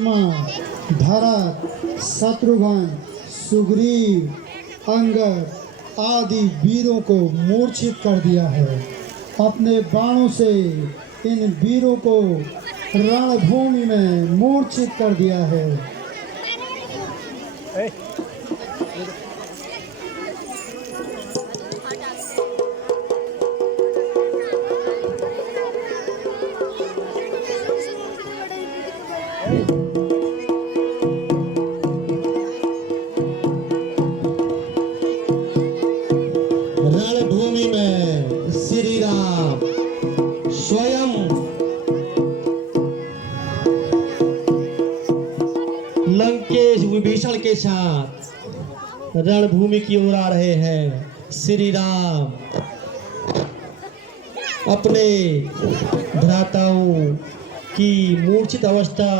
भरत, शत्रुघ्न, सुग्रीव, अंगद आदि वीरों को मूर्छित कर दिया है। अपने बाणों से इन वीरों को रणभूमि में मूर्छित कर दिया है। रणभूमि में श्री राम स्वयं लंकेश विभीषण के साथ रणभूमि की ओर आ रहे हैं। श्री राम अपने भ्राताओं की मूर्छित अवस्था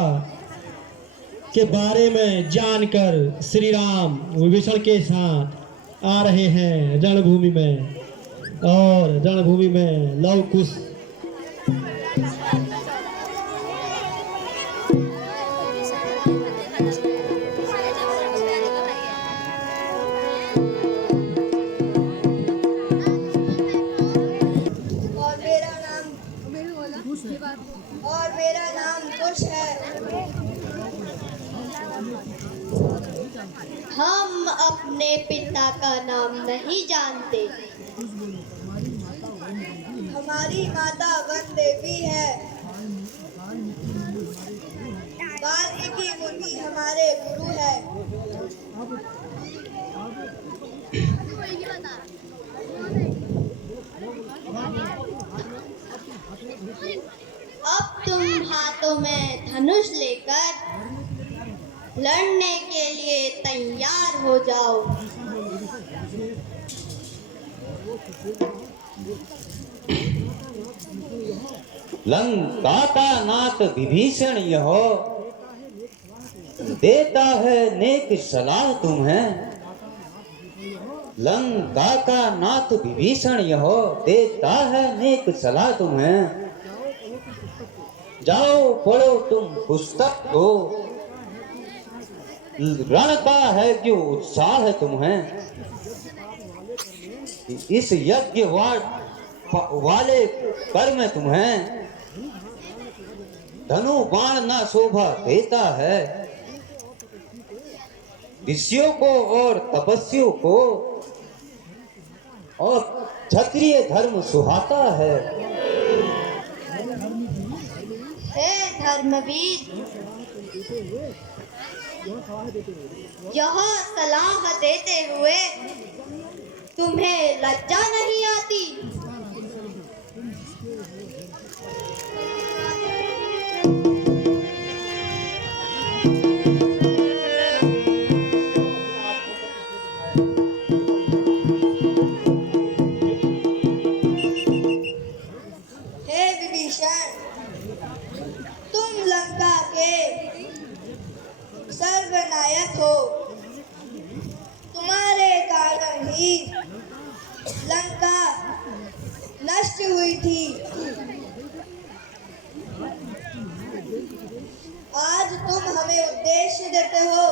के बारे में जानकर श्री राम विभीषण के साथ आ रहे हैं रणभूमि में, और रणभूमि में लव कुश और मेरा नाम कुश है। हम अपने पिता का नाम नहीं जानते। हमारी माता वन देवी है। वाल्मीकि मुनि हमारे गुरु है। अब तुम हाथों में धनुष लेकर लड़ने के लिए तैयार हो जाओ। लंका का नाथ विभीषण यह देता है नेक सलाह तुम्हें। लंका का नाथ विभीषण यह देता है नेक सलाह तुम्हें। जाओ पढ़ो तुम पुस्तक को, रण का है जो उत्साह है तुम्हें। इस यज्ञ वाले कर में तुम्हें धनु बाण ना शोभा देता है। ऋषियों को और तपस्वियों को और क्षत्रिय धर्म सुहाता है। हे धर्मवीर, यह सलाह देते हुए तुम्हें लज्जा नहीं आती? हे विभीषण, तुम लंका के सर्वनायक हो। तुम्हारे कारण ही लंका नष्ट हुई थी। आज तुम हमें उपदेश देते हो।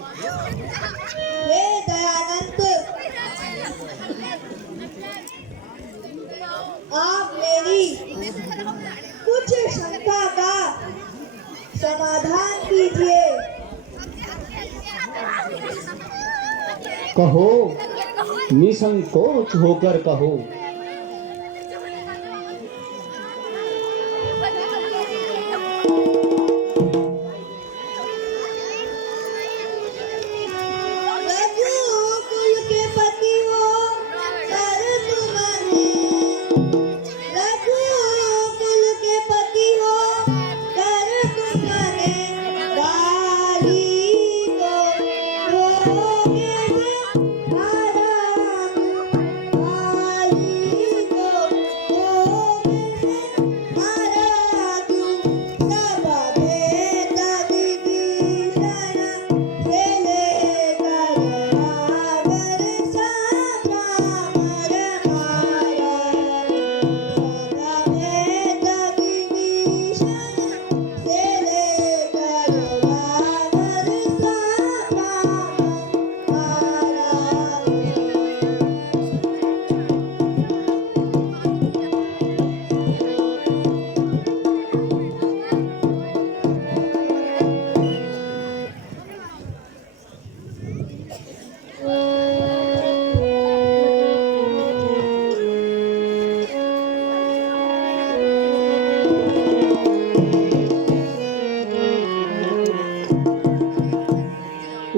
हे दयानंद, आप मेरी कुछ शंका का समाधान कीजिए। कहो, निसंकोच होकर कहो। रघुकुल के पति हो कर तुम्हारे, रघुकुल के पति हो कर तुम्हारे, गाली को रोगे महाराज, गाली को रोगे महाराज, सब भेद विभीषण से लेकर रावण साचा मर माया, सब भेद विभीषण से लेकर रावण साचा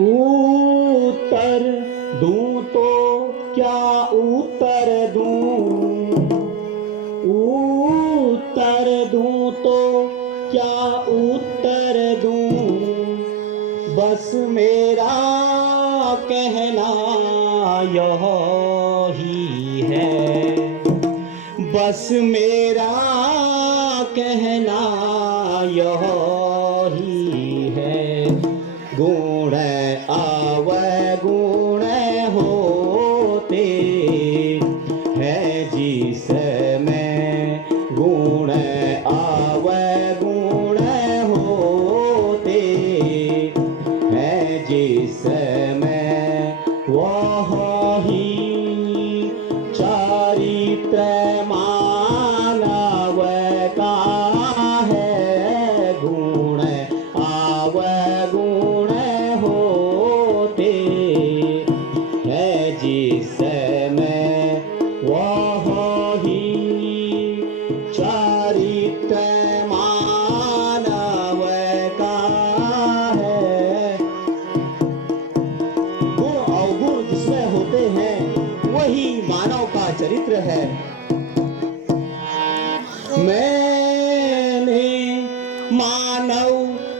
उत्तर दूं तो क्या उत्तर दूं, उत्तर दूं तो क्या उत्तर दूं, बस मेरा कहना यह ही है, बस मेरा कहना यह ही है। गुण अवगुण होते हैं जिसमें, गुण अवगुण होते हैं जिसमें, वह ही चरित्र मानव का है। गुण अवगुण होते हैं जिसमें, वह ही चरित्र मानव का है। गुण अवगुण जिसमें होते हैं वही मानव का चरित्र है। मैंने मानव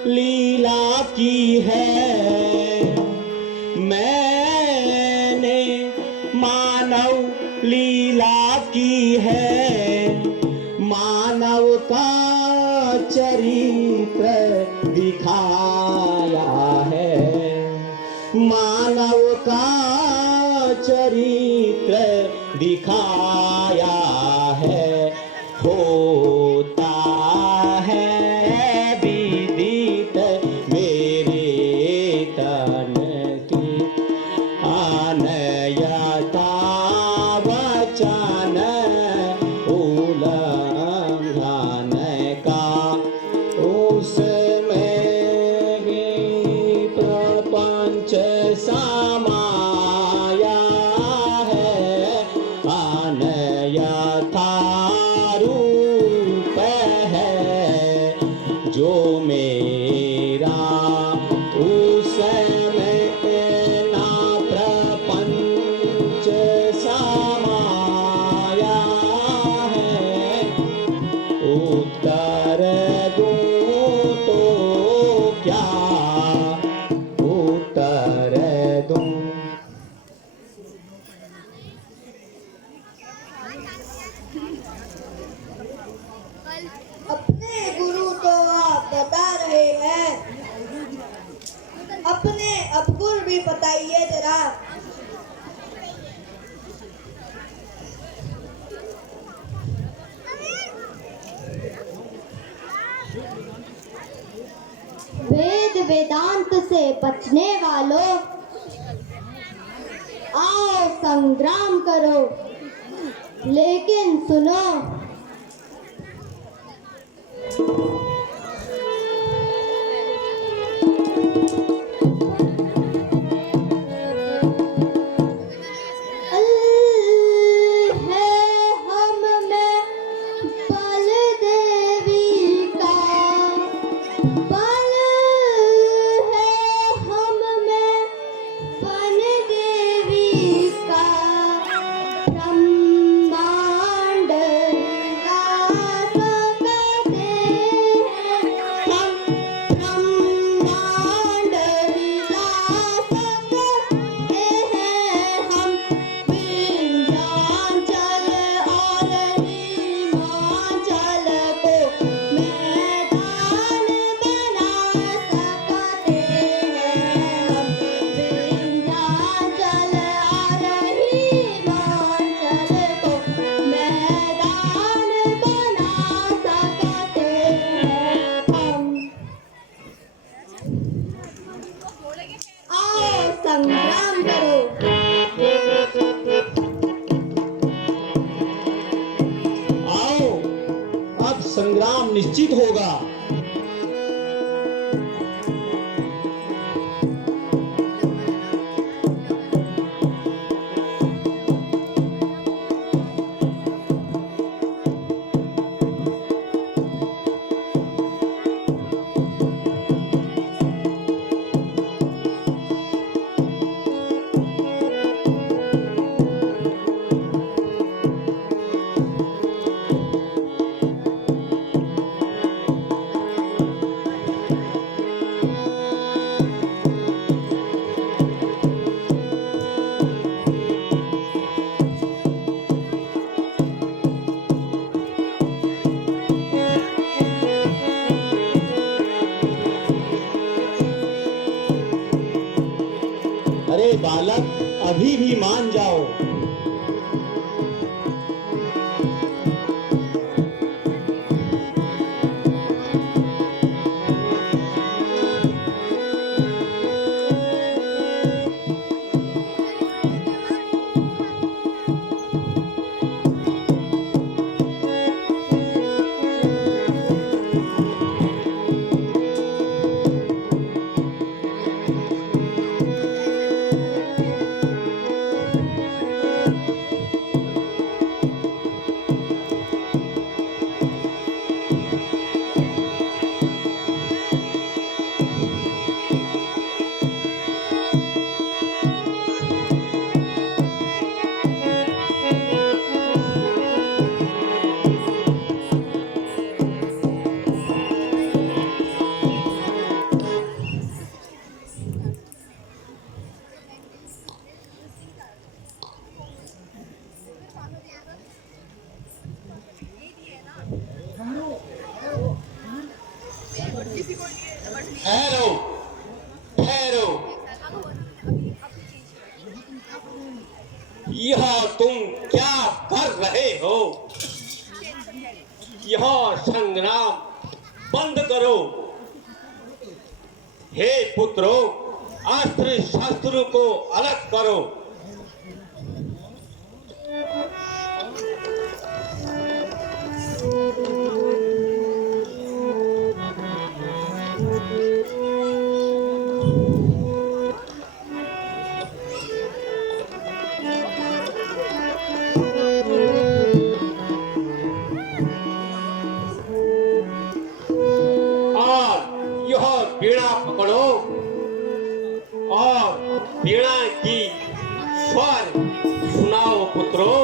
लीला की है, मैंने मानव लीला की है, मानव का चरित्र दिखाया है, मानव का चरित्र दिखाया है। होता है विदित मेरे तन की, अनयथा वचन उल्लंघन का, उसमें प्रपंच समाया है, अनयथा रूप है जो मेरा, उसमें ना प्रपंच समाया है। उत्तर दूं तो क्या उत्तर दूं। अपने गुरु तो आप बता रहे हैं, अपने अवगुण भी बताइए जरा। वेद वेदांत से बचने वालों, आओ संग्राम करो, लेकिन सुनो, संग्राम करो। आओ, अब संग्राम निश्चित होगा। अरे बालक, अभी भी मान जाओ। ठहरो, ठहरो। यह तुम क्या कर रहे हो? यह संग्राम बंद करो। हे पुत्रों, अस्त्र शस्त्र को अलग करो। वीणा पकड़ो और वीणा की स्वर सुनाओ पुत्रों।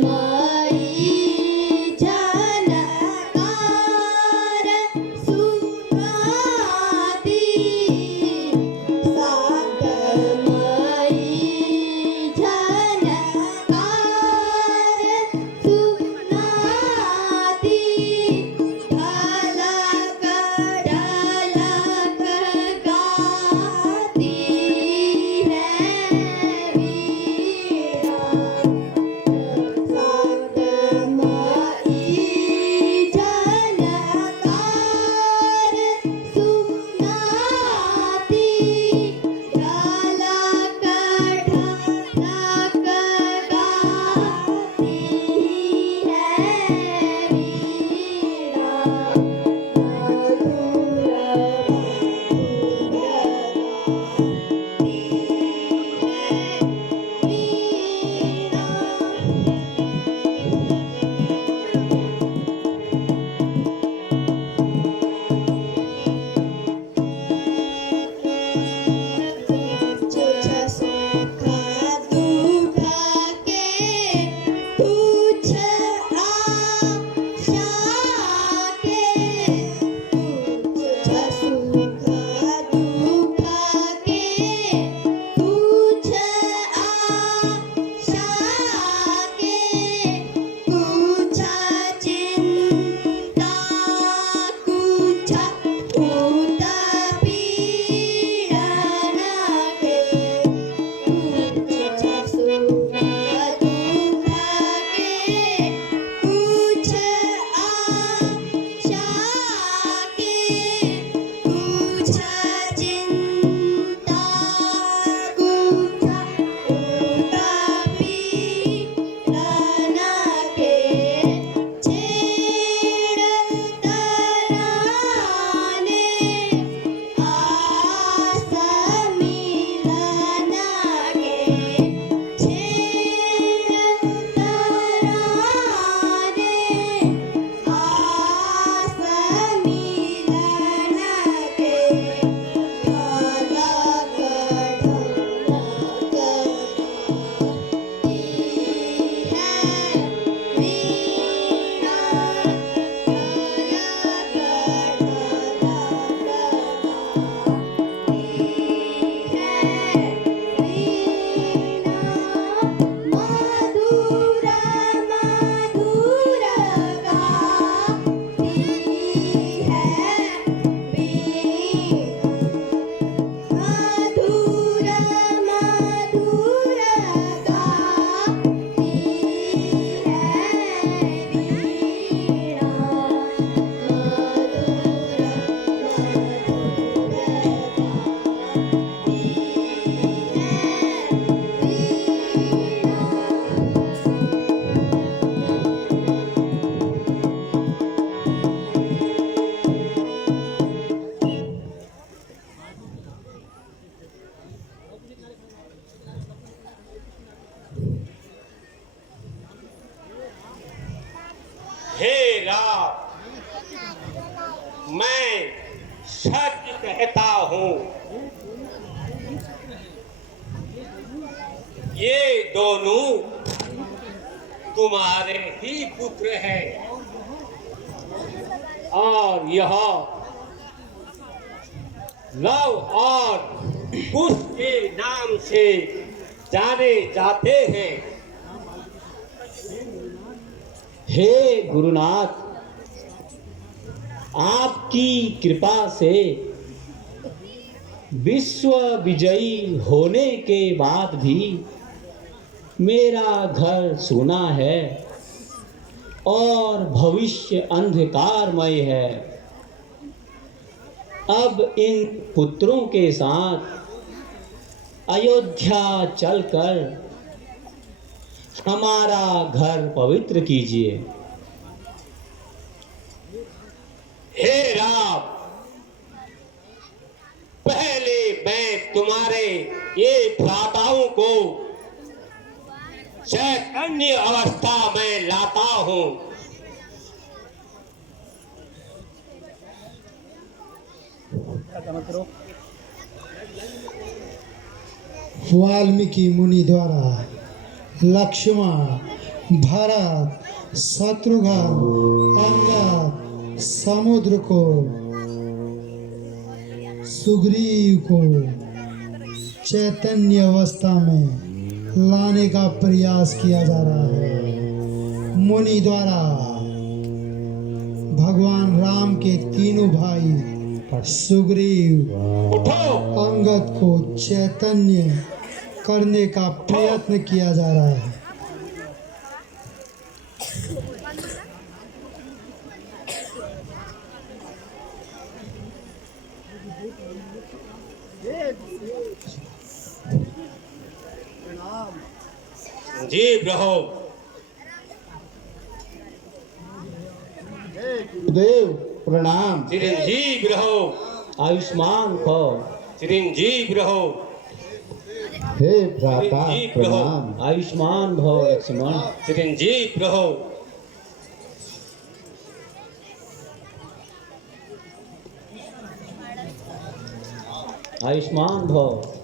शांतमयी झनकार सुनाती, शांतमयी झनकार सुनाती, ढलक ढलक गाती है वीणा। शांतमयी झनकार सुनाती, ढलक ढलक गाती है वीणा। तुझ सुख दुख के तुझ आशा के, तुझ सुख दुख के तुझ आशा के, कुछ चिंता कुछ उत्पीड़न के, कुछ सुख दुख के कुछ आशा के, कुछ चिंता कुछ उत्पीड़न के, छेड़ तराने आस मिलन के, छेड़ तराने आस मिलन के, ढलक ढलक गाती है वीणा। ढलक हे राम, मैं सच कहता हूँ, ये दोनों तुम्हारे ही पुत्र हैं और यह लव और कुश के नाम से जाने जाते हैं। हे गुरुनाथ, आपकी कृपा से विश्व विजयी होने के बाद भी मेरा घर सूना है और भविष्य अंधकारमय है। अब इन पुत्रों के साथ अयोध्या चलकर हमारा घर पवित्र कीजिए। हे राम, पहले तुम्हारे ये भ्राताओं को चैतन्य अवस्था में लाता हूँ। वाल्मीकि मुनि द्वारा लक्ष्मण, भरत, शत्रुघ्न, अंगद, समुद्र को, सुग्रीव को चैतन्य अवस्था में लाने का प्रयास किया जा रहा है। मुनि द्वारा भगवान राम के तीनों भाई सुग्रीव, अंगद को चैतन्य करने का प्रयत्न किया जा रहा है। जी रहो। देव प्रणाम। चिरंजीव रहो। आयुष्मान भव। चिरंजीव रहो। हे भ्राता चिरंजीव प्रणाम। रहो। आयुष्मान भव लक्ष्मण। चिरंजीव रहो। आयुष्मान भव।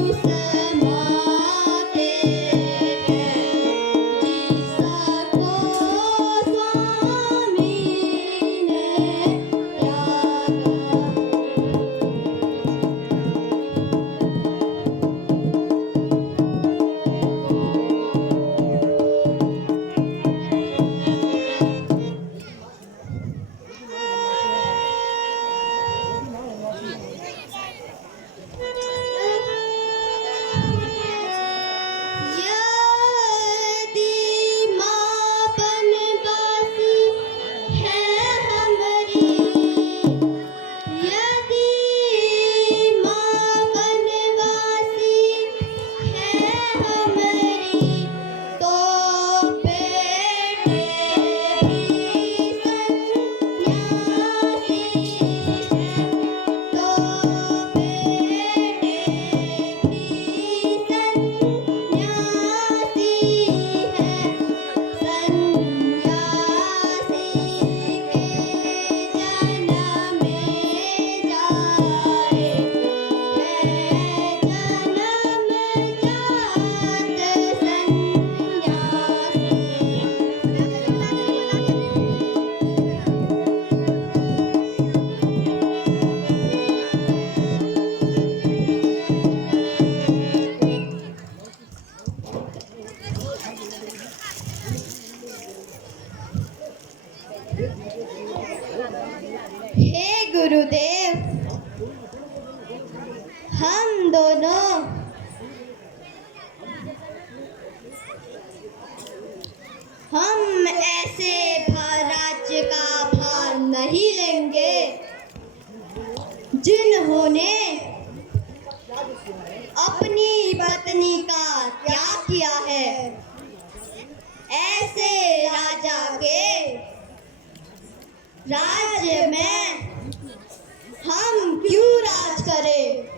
उस माँ के हैं, जिस हम ऐसे राज्य का भार नहीं लेंगे जिन्होंने अपनी पत्नी का त्याग किया है। ऐसे राजा के राज्य में हम क्यों राज करें?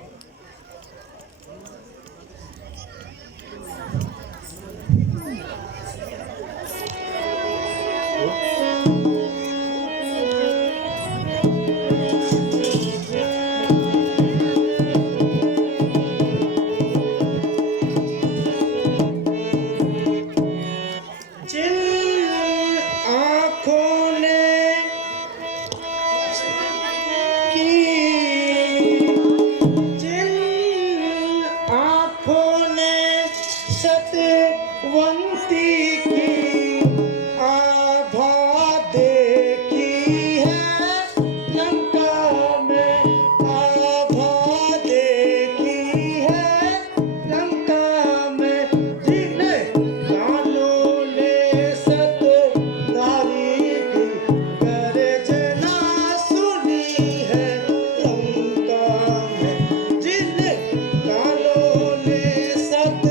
सतवंती की आभा देखी है, लंका में आभा देखी है, लंका में जिन्हें कानों ने सत नारी की गर्जना सुनी है, लंका में जिन्हें कानों ने सत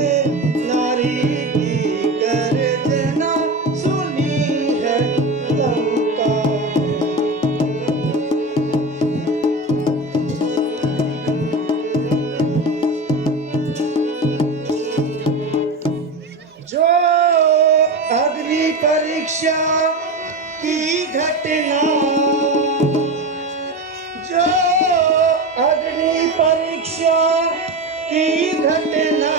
नारी की गर्जना सुनी है, लंका जो अग्नि परीक्षा की घटना, जो अग्नि परीक्षा की घटना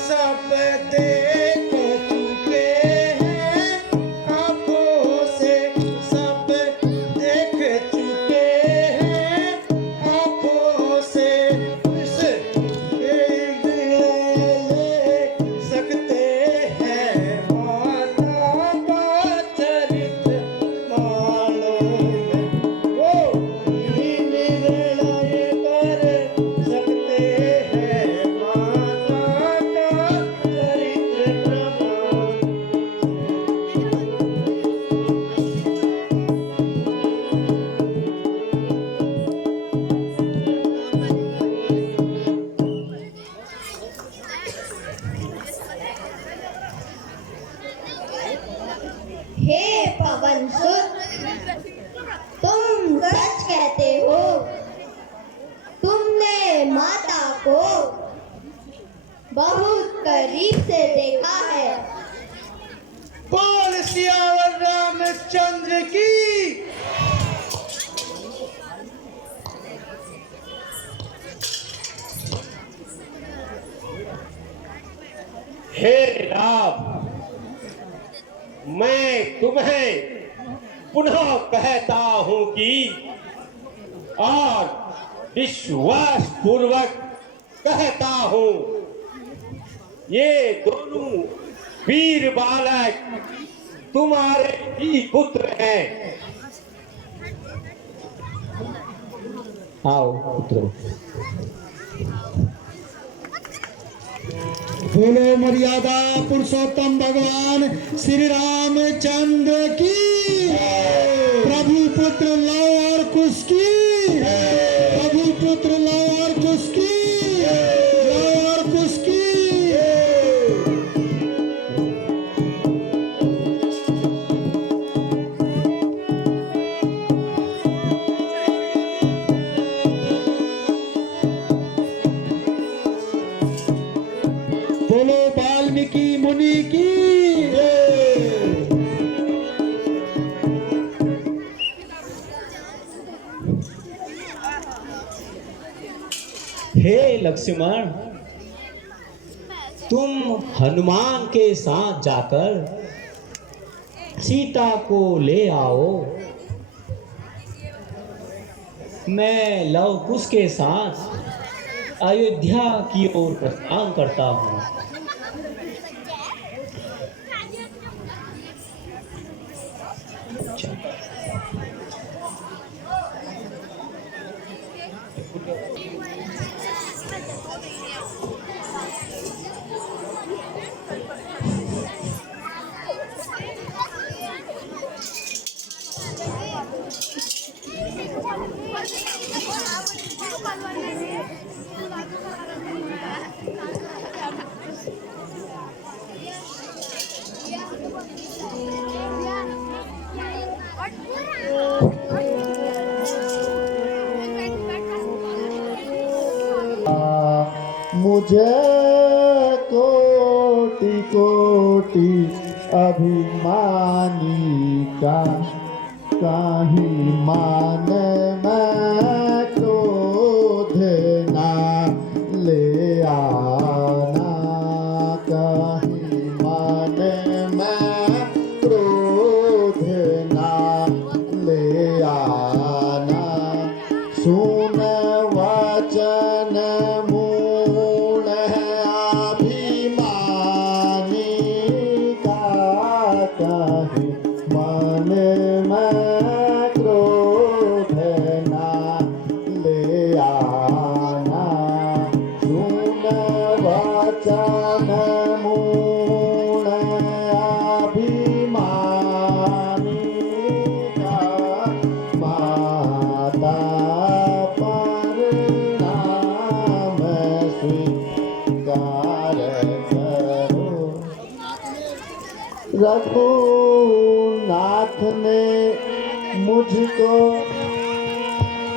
सब देख चुके हैं, आंखों से सब देख चुके हैं, आंखों से इसे एक ले सकते हैं, माता का चरित्र मानों में वो ही निर्णय कर सकते हैं, माता का चरित्र प्रमाण। हे पवन सुत, तुम सच कहते हो। तुमने माता को बहुत करीब से देखा है। बोल सियावर रामचंद्र की। हे राम, मैं तुम्हें पुनः कहता हूं कि और विश्वास पूर्वक कहता हूं, ये दोनों वीर बालक तुम्हारे ही पुत्र हैं। आओ पुत्रों। बोलो मर्यादा पुरुषोत्तम भगवान श्री रामचंद्र की। प्रभु पुत्र लव और कुश की। प्रभु पुत्र लव और कुश की। लव और कुश की। बोलो वाल्मीकि मुनि की। हे लक्ष्मण, तुम हनुमान के साथ जाकर सीता को ले आओ। मैं लव कुश के साथ अयोध्या की ओर प्रस्थान करता हूँ। मुझे कोटि कोटि अभिमानी का कहीं मान मैं क्रोध ना ले आना, कहीं मान मैं क्रोध ना ले आना। सुन वचन मूल अभिमानी का कहीं मन में क्रोध ना ले आना। सुन वचन मूल अभिमानी का माता परिणाम स्वीकार करो। रघुनाथ ने मुझको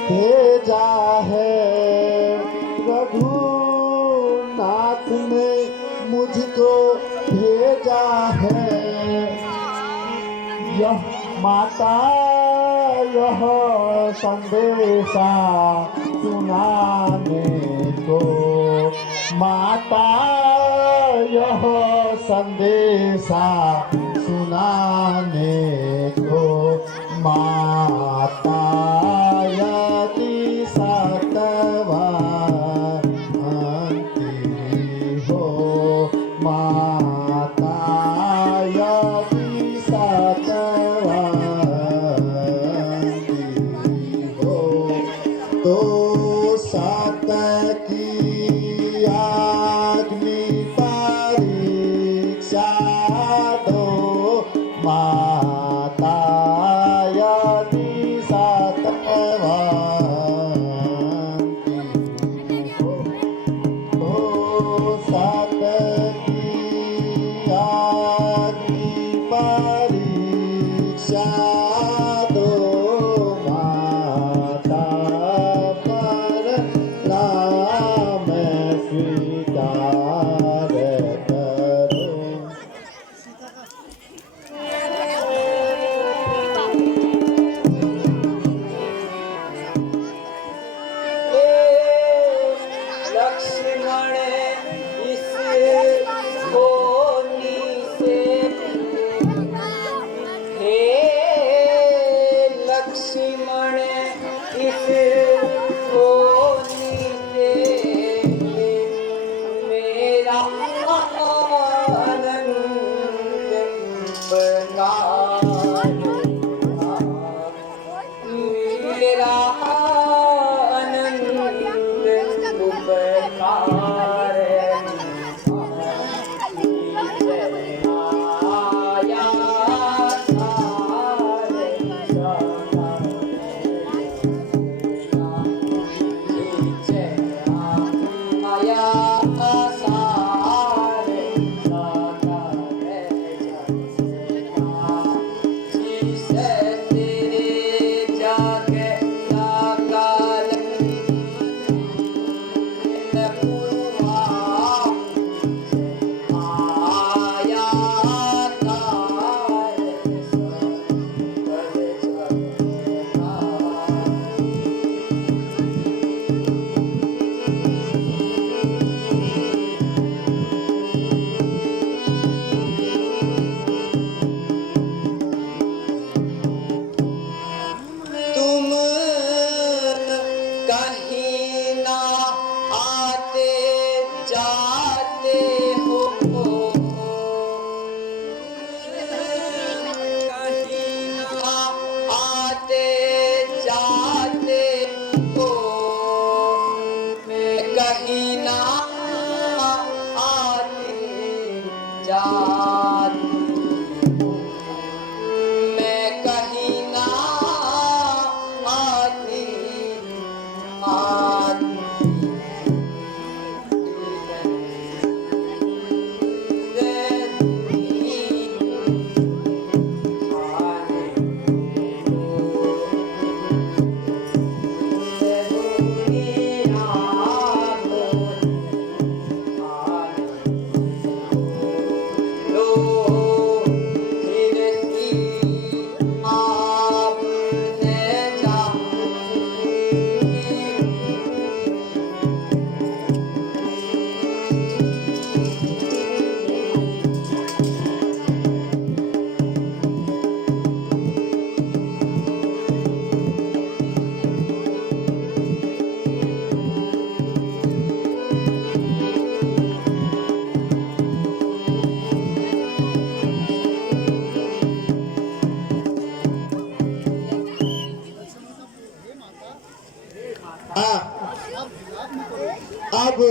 भेजा है, रघुनाथ ने मुझको भेजा है। यह माता यह संदेशा सुनाने को, माता यह संदेशा सुनाने को। माता यदि सत्यवादी हो, माता यदि सत्यवादी हो, तो सत्य की अग्नि परीक्षा दो। माता यदि सत्यवादी हो, तो सत्य की अग्नि परीक्षा दो। माता पर नाम स्वीकार करो। लक्ष्मण इस होनी से, हे लक्ष्मण इस होनी से मेरा आनंद बना, मेरा आनंद उपकार आया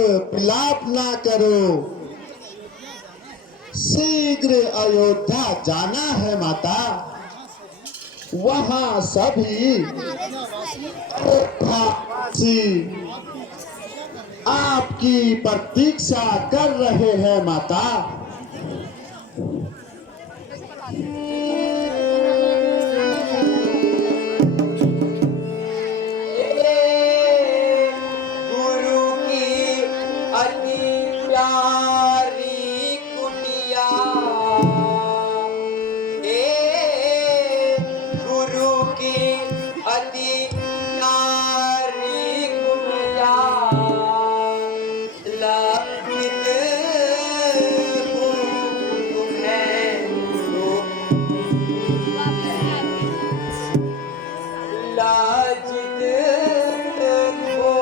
विलाप ना करो, शीघ्र अयोध्या जाना है माता। वहां सभी अयोध्यावासी आपकी प्रतीक्षा कर रहे हैं माता। गुरु की अति प्यारी कुटिया, गुरु की अति प्यारी कुटिया, लक्षित हूँ तुम्हें लाजित हो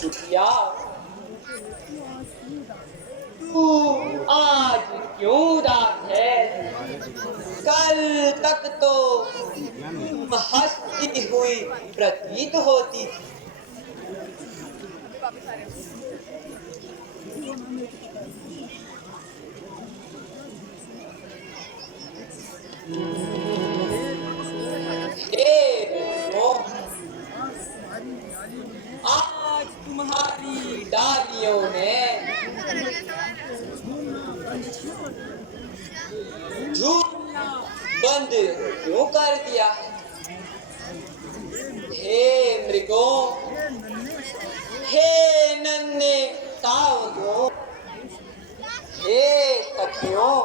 बिटिया, तू आज क्यों उदास है? कल तक तो तुम हंसती हुई प्रतीत होती थी। आज तुम्हारी डालियों ने झूमना बंद क्यों कर दिया है? हे मृगों, हे नन्हे तावरों, हे सखियों,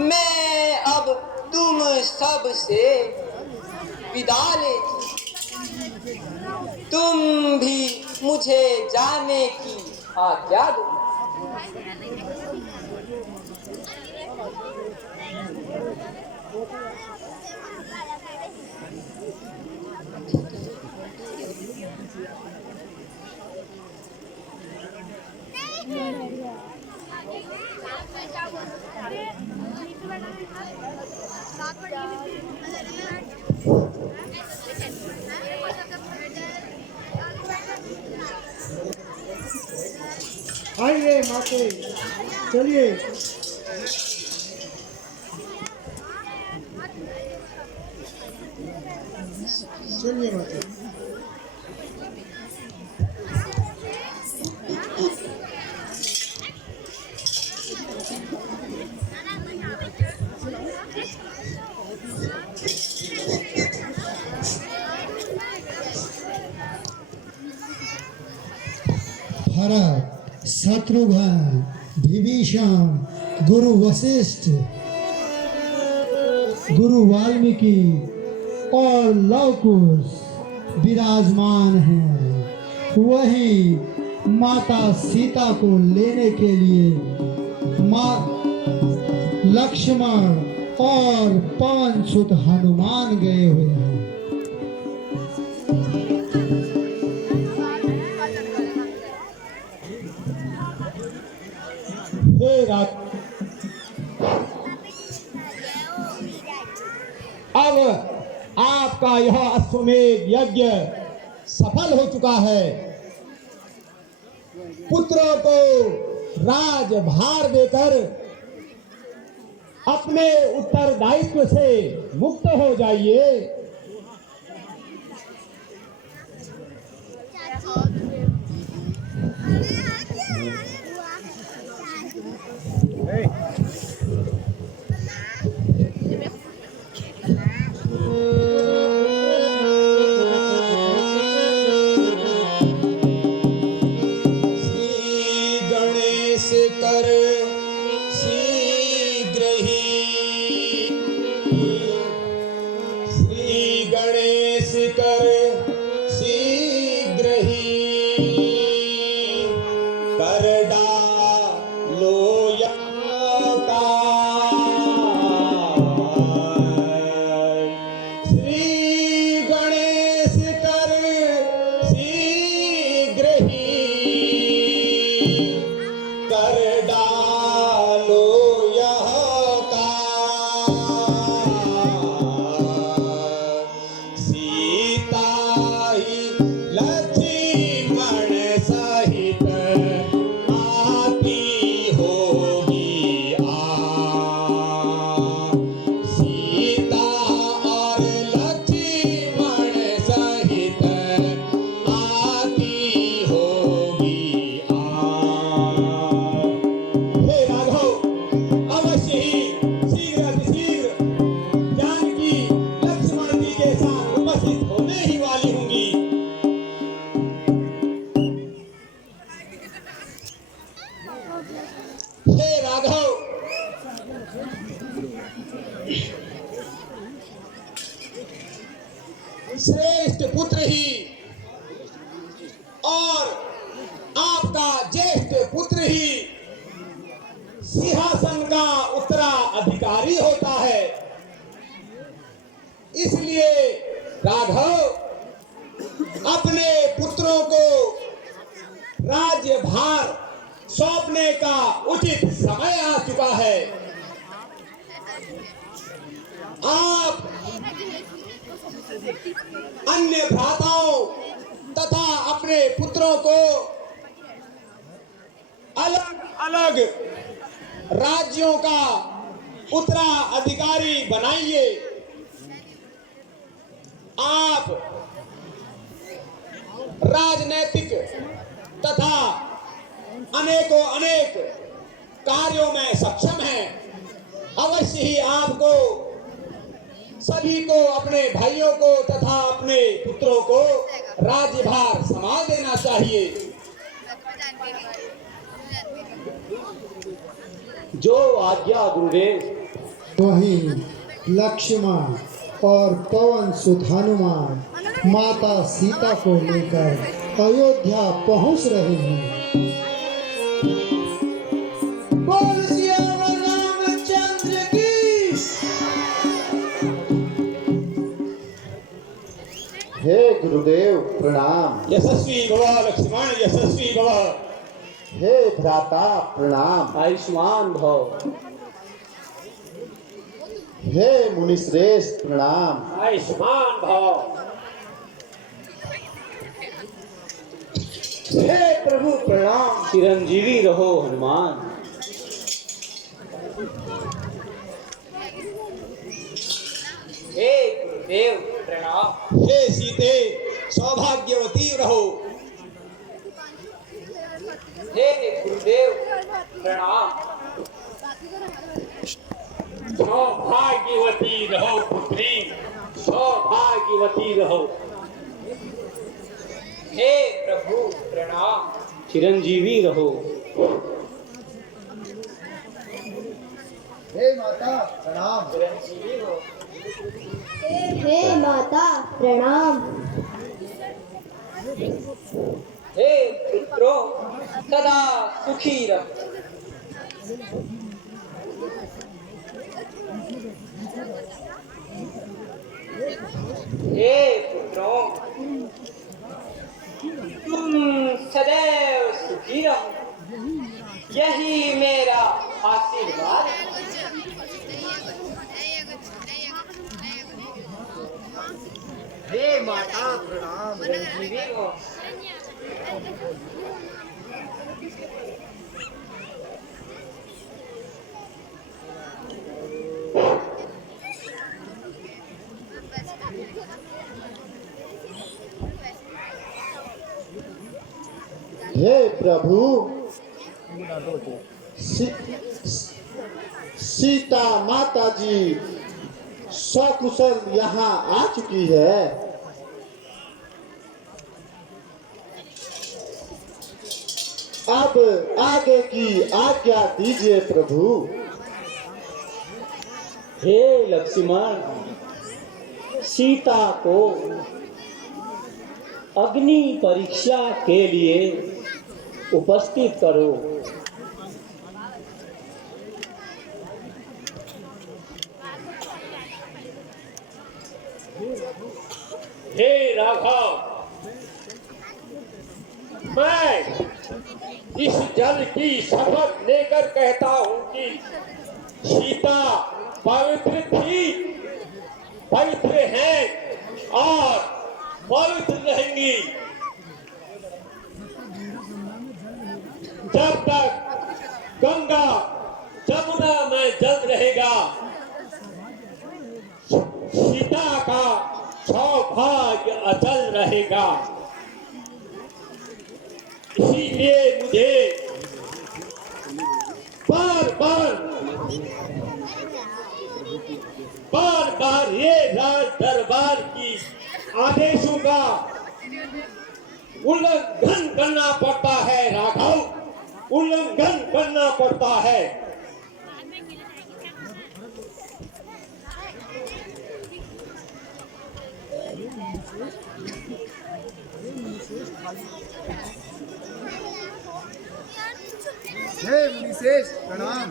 मैं अब तुम सब से विदा लेती। तुम भी मुझे जाने की आज्ञा दो। आइए माते, चलिए। चलिए माते। भरत, शत्रुघ्न, विभीषण, गुरु वशिष्ठ, गुरु वाल्मीकि और लव कुश विराजमान हैं। वही माता सीता को लेने के लिए माँ लक्ष्मण और पवन सुत हनुमान गए हुए हैं। हे रात, अब आपका यह अश्वमेध यज्ञ सफल हो चुका है। पुत्रों को राजभार देकर अपने उत्तरदायित्व से मुक्त हो जाइए। श्रेष्ठ पुत्र ही और आपका ज्येष्ठ पुत्र ही सिंहासन का उत्तराधिकारी होता है। इसलिए राघव अपने पुत्रों को राज्यभार सौंपने का उचित समय आ चुका है। आप अन्य भ्राताओं तथा अपने पुत्रों को अलग अलग राज्यों का उत्तराधिकारी बनाइए। आप राजनैतिक तथा अनेकों अनेक कार्यों में सक्षम हैं। अवश्य ही आपको सभी को, अपने भाइयों को तथा अपने पुत्रों को राज्यभार संभाल देना चाहिए। जो आज्ञा गुरुदेव। वहीं लक्ष्मण और पवन सुत हनुमान माता सीता को लेकर अयोध्या पहुंच रहे हैं। बोल सियावर रामचंद्र की। हे गुरुदेव प्रणाम। यशस्वी भव लक्ष्मण, यशस्वी भव। हे भ्राता प्रणाम। आयुष्मान भव। हे मुनिश्रेष्ठ प्रणाम। आयुष्मान भव। हे प्रभु प्रणाम। चिरंजीवी रहो हनुमान। हे गुरुदेव प्रणाम। हे सीते सौभाग्यवती रहो। हे गुरुदेव प्रणाम। सौभाग्यवती रहो पुत्री, सौभाग्यवती रहो। हे प्रभु प्रणाम। चिरंजीवी रहो। हे माता प्रणाम। चिरंजीवी हो। हे माता प्रणाम। हे पुत्रो सदा सुखी रहो। हे पुत्रों तुम सदैव सुखी रहो, यही मेरा आशीर्वाद है। हे माता प्रणाम। चिरंजीवी हो। हे प्रभु, सीता माता जी सकुशल यहाँ आ चुकी है। अब आगे की आज्ञा दीजिए प्रभु। हे लक्ष्मण, सीता को अग्नि परीक्षा के लिए उपस्थित करो। हे राघव, मैं इस जल की शपथ लेकर कहता हूँ कि सीता पवित्र थी, पवित्र है और पवित्र रहेंगी। जब तक गंगा जमुना में जल रहेगा, सीता का सौभाग्य अचल रहेगा। इसीलिए मुझे बार बार ये राज दरबार की आदेशों का उल्लंघन करना पड़ता है राघव, उल्लंघन करना पड़ता है। हे मुनिश्रेष्ठ प्रणाम।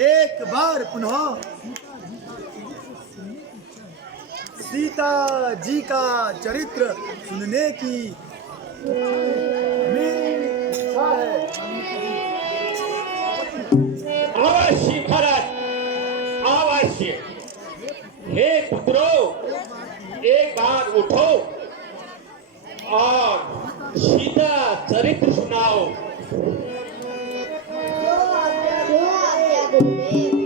एक बार पुनः सीता जी का चरित्र सुनने की मेरी इच्छा है। अवश्य भरत, अवश्य। हे पुत्रों, एक बार उठो और सीता चरित्र सुनाओ। जो आज्ञा गुरुदेव।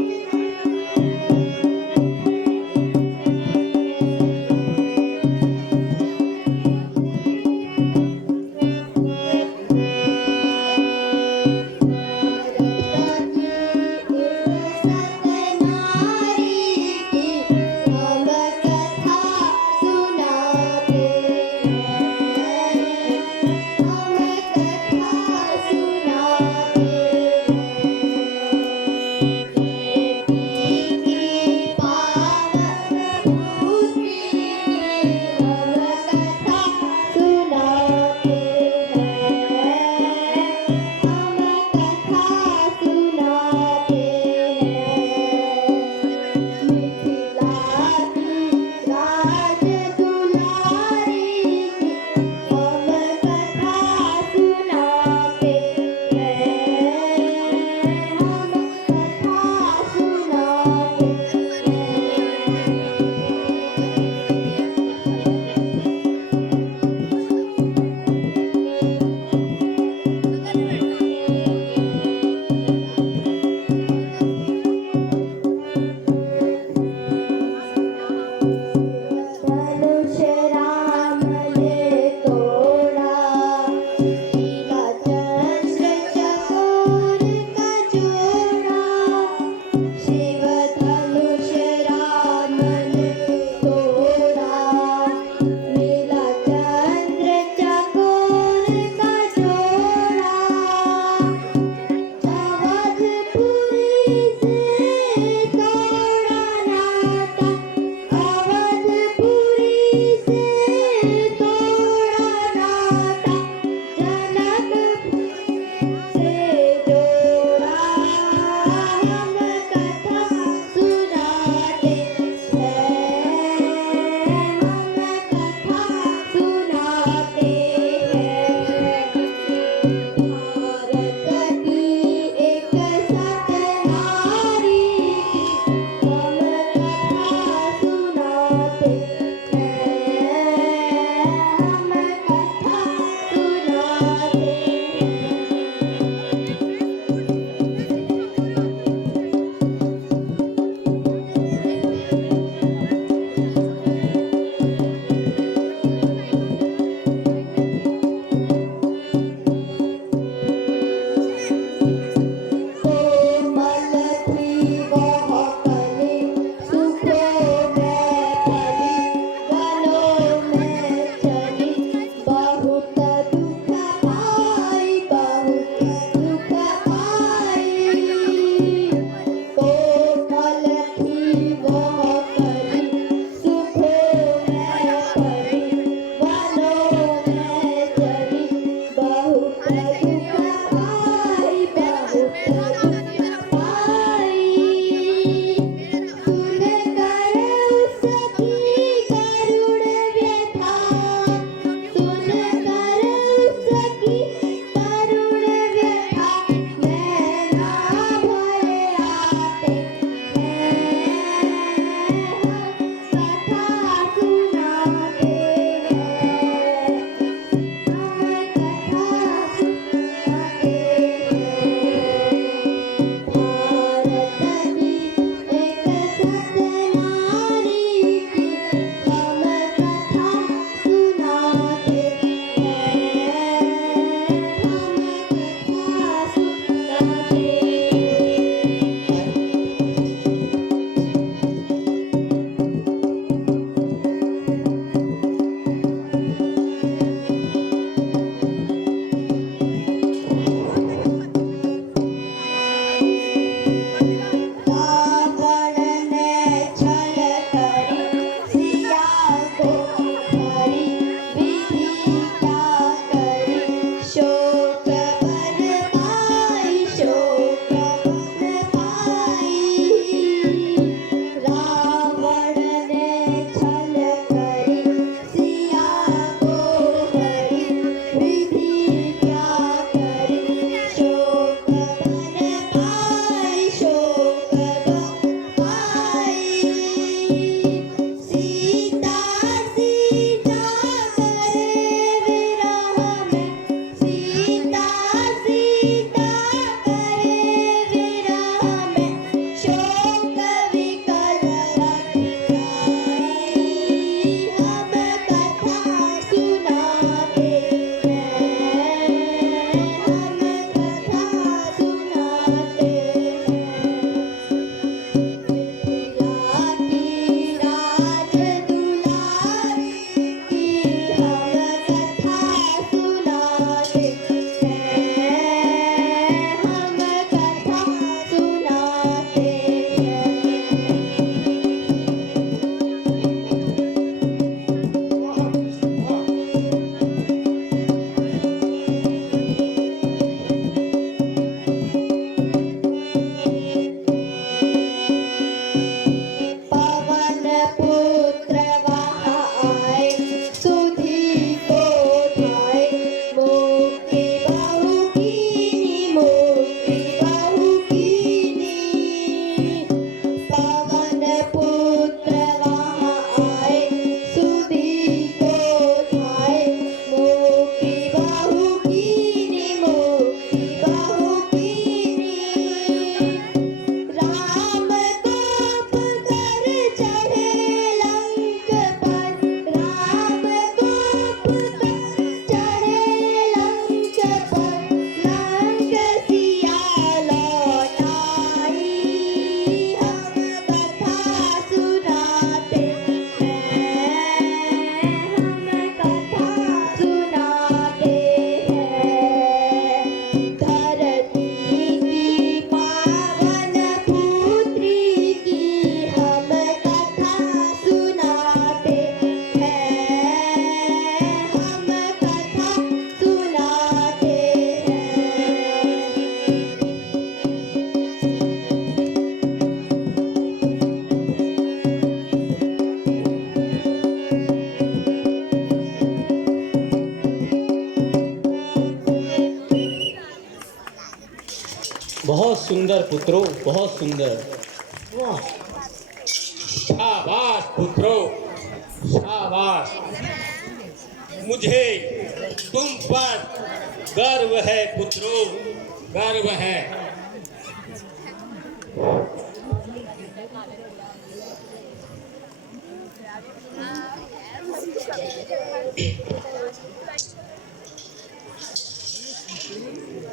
सुना सुंदर पुत्रों, बहुत सुंदर। शाबाश पुत्रों, शाबाश। मुझे तुम पर गर्व है पुत्रों, गर्व है।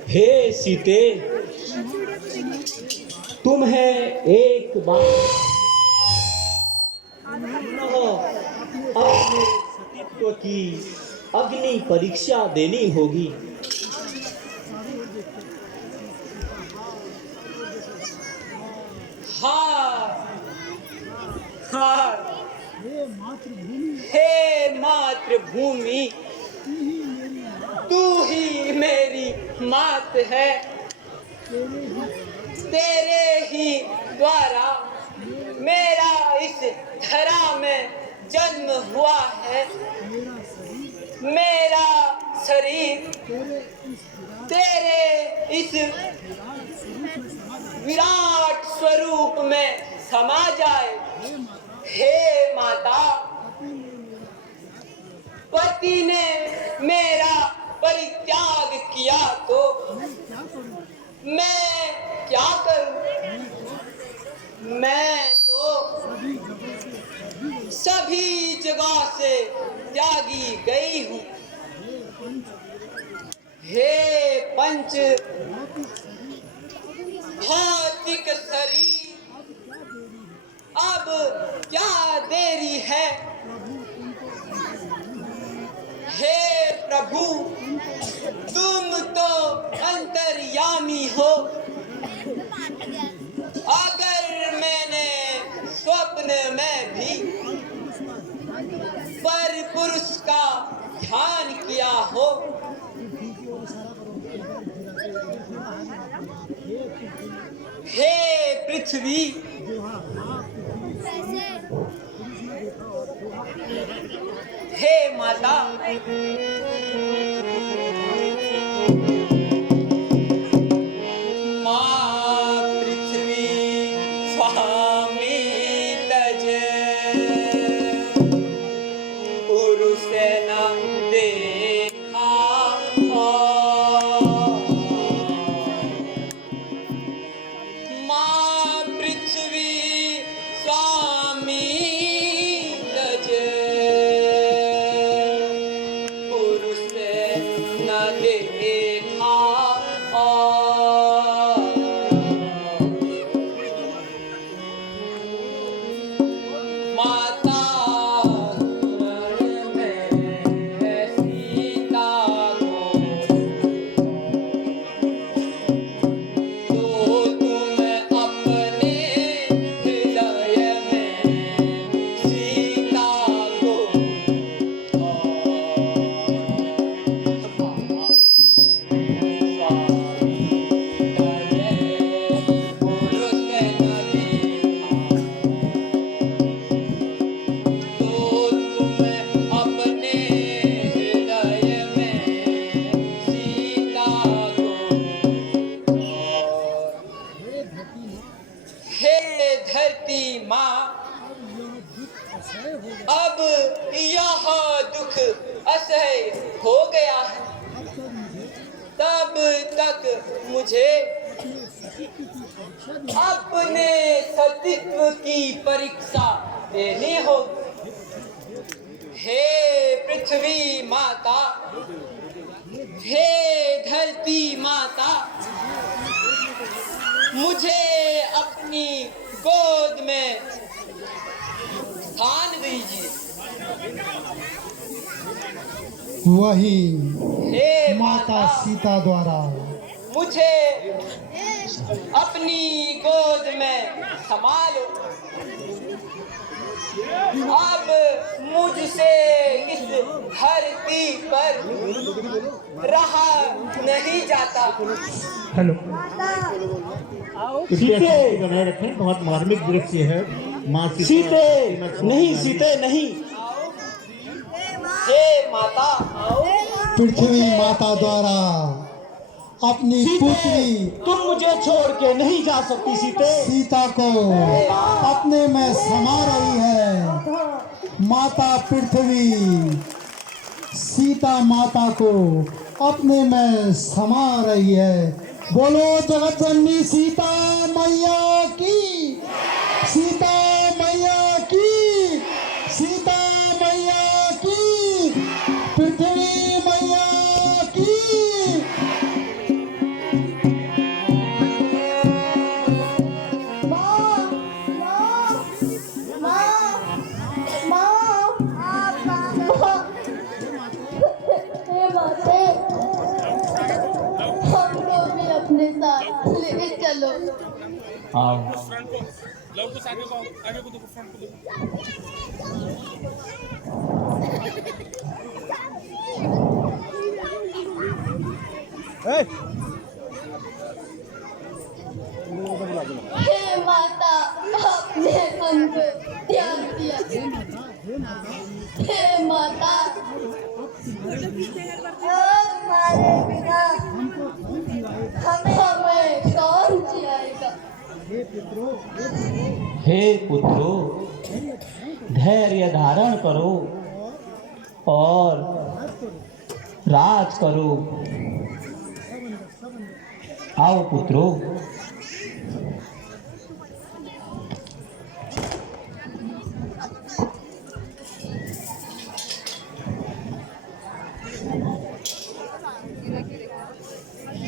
हे सीते, तुम्हें एक बार अपने सतीत्व की अग्नि परीक्षा देनी होगी। हाँ हाँ, हे मातृभूमि, तू ही मेरी मात है। तेरे ही द्वारा मेरा इस धरा में जन्म हुआ है। मेरा शरीर तेरे इस विराट स्वरूप में समा जाए। हे माता, पति ने मेरा परित्याग किया तो मैं क्या करूं? मैं तो सभी जगह से त्यागी गई हूं। हे पंच भौतिक शरीर, अब क्या देरी है? हे प्रभु, तुम तो अंतर्यामी हो। अगर मैंने स्वप्न में भी पर पुरुष का ध्यान किया हो, हे पृथ्वी, हे माता, माँ पृथ्वी स्वामी तज, पुरुष न देखा माँ पृथ्वी स्वामी तज, पुरुष न देखा माता शरण में सीता को, तो तुम अपने हृदय में सीता को हे धरती माँ, अब यह दुख असह्य हो गया है। तब तक मुझे अपने सतीत्व की परीक्षा देनी होगी। हे पृथ्वी माता, हे धरती माता, मुझे अपनी गोद में स्थान दीजिए। वही हे माता सीता द्वारा मुझे अपनी गोद में संभालो। अब मुझसे इस धरती पर रहा नहीं जाता। हेलो सीते बनाए रखें, बहुत मार्मिक दृश्य है। माँ सीते नहीं, सीते नहीं, हे माता, पृथ्वी माता द्वारा अपनी पुत्री तुम मुझे छोड़ के नहीं जा सकती सीते। सीता को अपने में समा रही है माता पृथ्वी। सीता माता को अपने में समा रही है। बोलो जगत जननी सीता मैया की, सीता मैया की, सीता मैया की, पृथ्वी मैया की। हमको भी अपने साथ ले चलो। हे माता, आपने हमको त्याग दिया। हे माता, हमारे बिना हमें कौन जियाएगा। हे पुत्रो, धैर्य धारण करो और राज करो। आओ पुत्रो।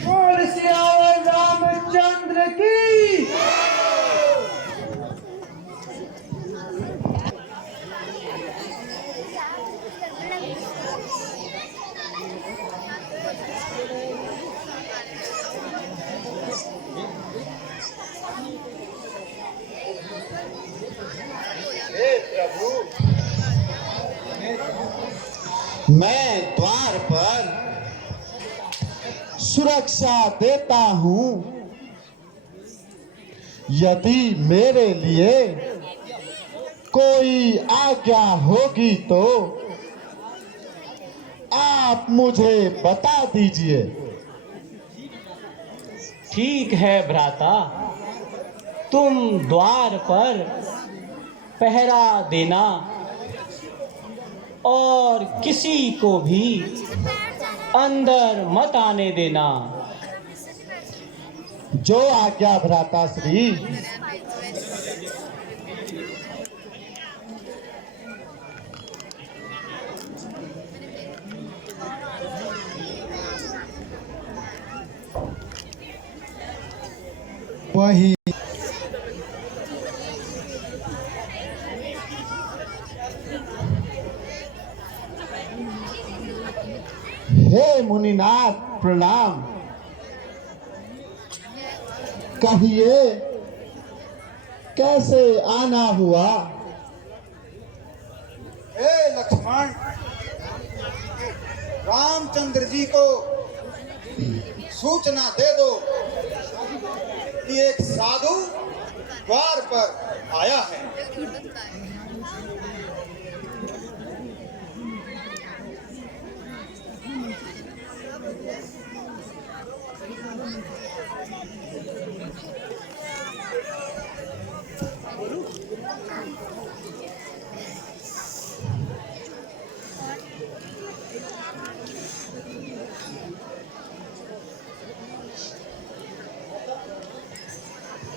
बोल सियावर रामचंद्र की। मैं द्वार पर सुरक्षा देता हूँ। यदि मेरे लिए कोई आज्ञा होगी तो आप मुझे बता दीजिए। ठीक है भ्राता, तुम द्वार पर पहरा देना और किसी को भी अंदर मत आने देना। जो आज्ञा भ्राता श्री। वही हे मुनिनाथ प्रणाम। कहिए कैसे आना हुआ। हे लक्ष्मण, रामचंद्र जी को सूचना दे दो कि एक साधु द्वार पर आया है।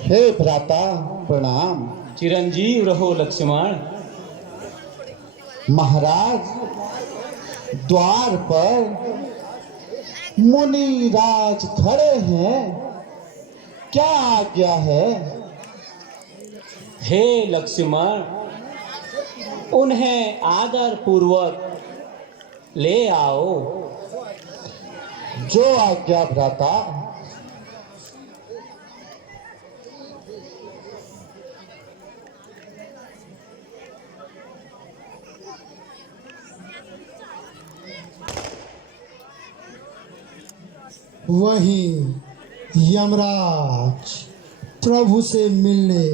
हे भ्राता प्रणाम। चिरंजीव रहो लक्ष्मण। महाराज, द्वार पर मुनि राज खड़े हैं, क्या आज्ञा है। हे लक्ष्मण, उन्हें आदर पूर्वक ले आओ। जो आज्ञा भ्राता। वही यमराज प्रभु से मिलने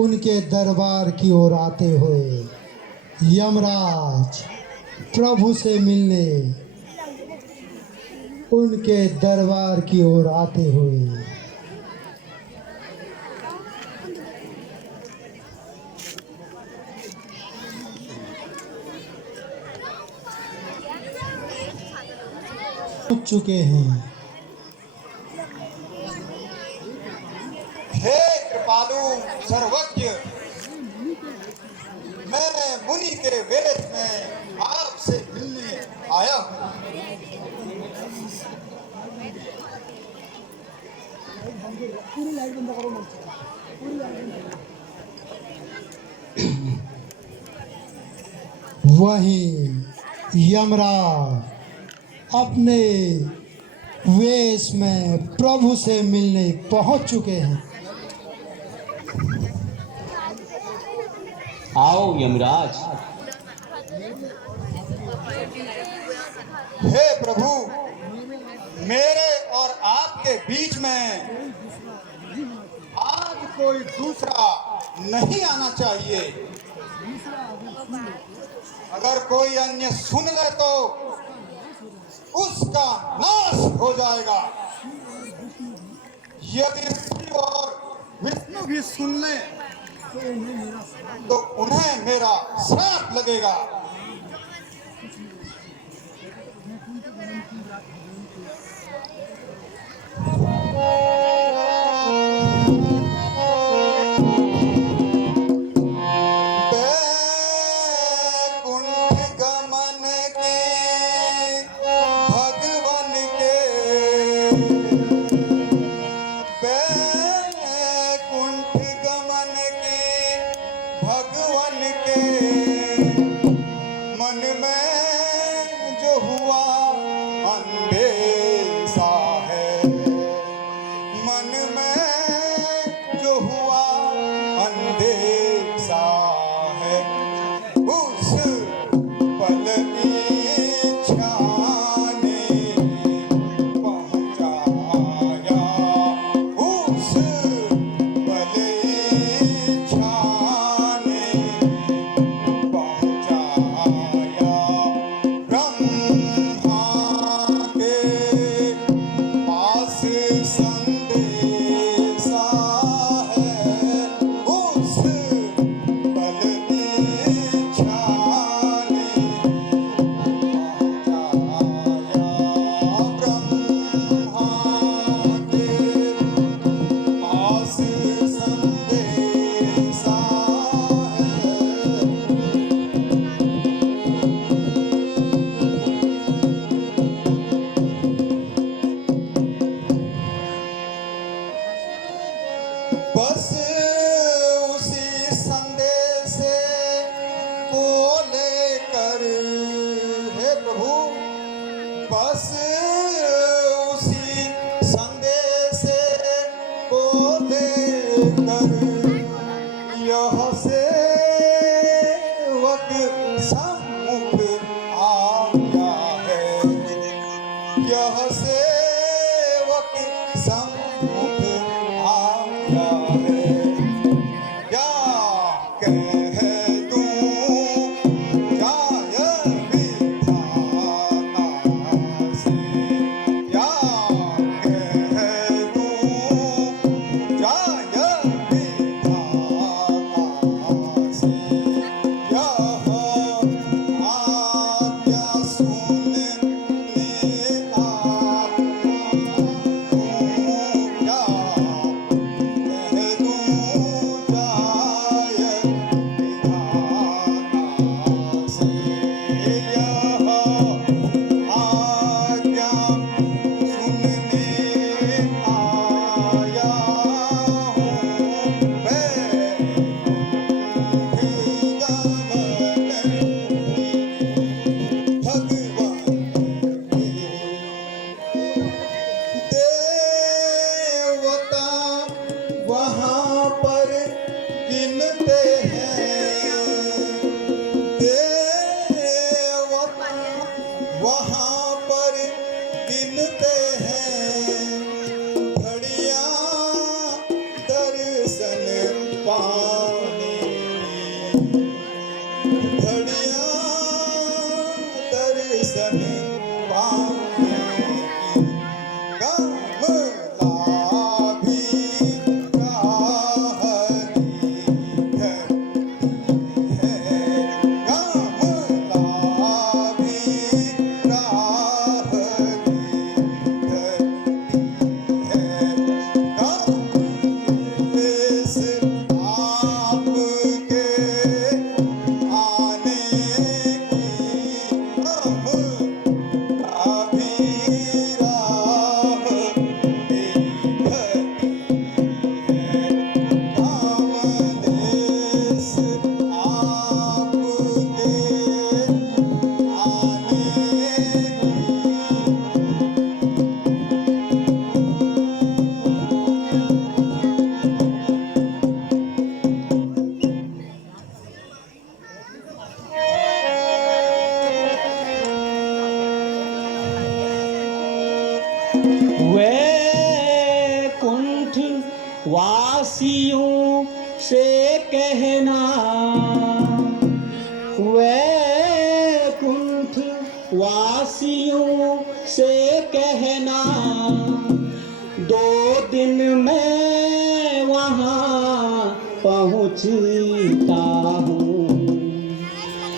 उनके दरबार की ओर आते हुए यमराज प्रभु से मिलने उनके दरबार की ओर आते हुए। पहुंच चुके हैं। हे कृपालु सर्वज्ञ, मैं मुनि के वेश में आपसे मिलने आया हूँ। वहीं यमराज अपने वेश में प्रभु से मिलने पहुंच चुके हैं। आओ यमराज। हे प्रभु, मेरे और आपके बीच में आज कोई दूसरा नहीं आना चाहिए। अगर कोई अन्य सुन ले तो उसका नाश हो जाएगा। यदि शिव और विष्णु भी सुन ले तो उन्हें मेरा श्राप लगेगा। दर्शन पाने की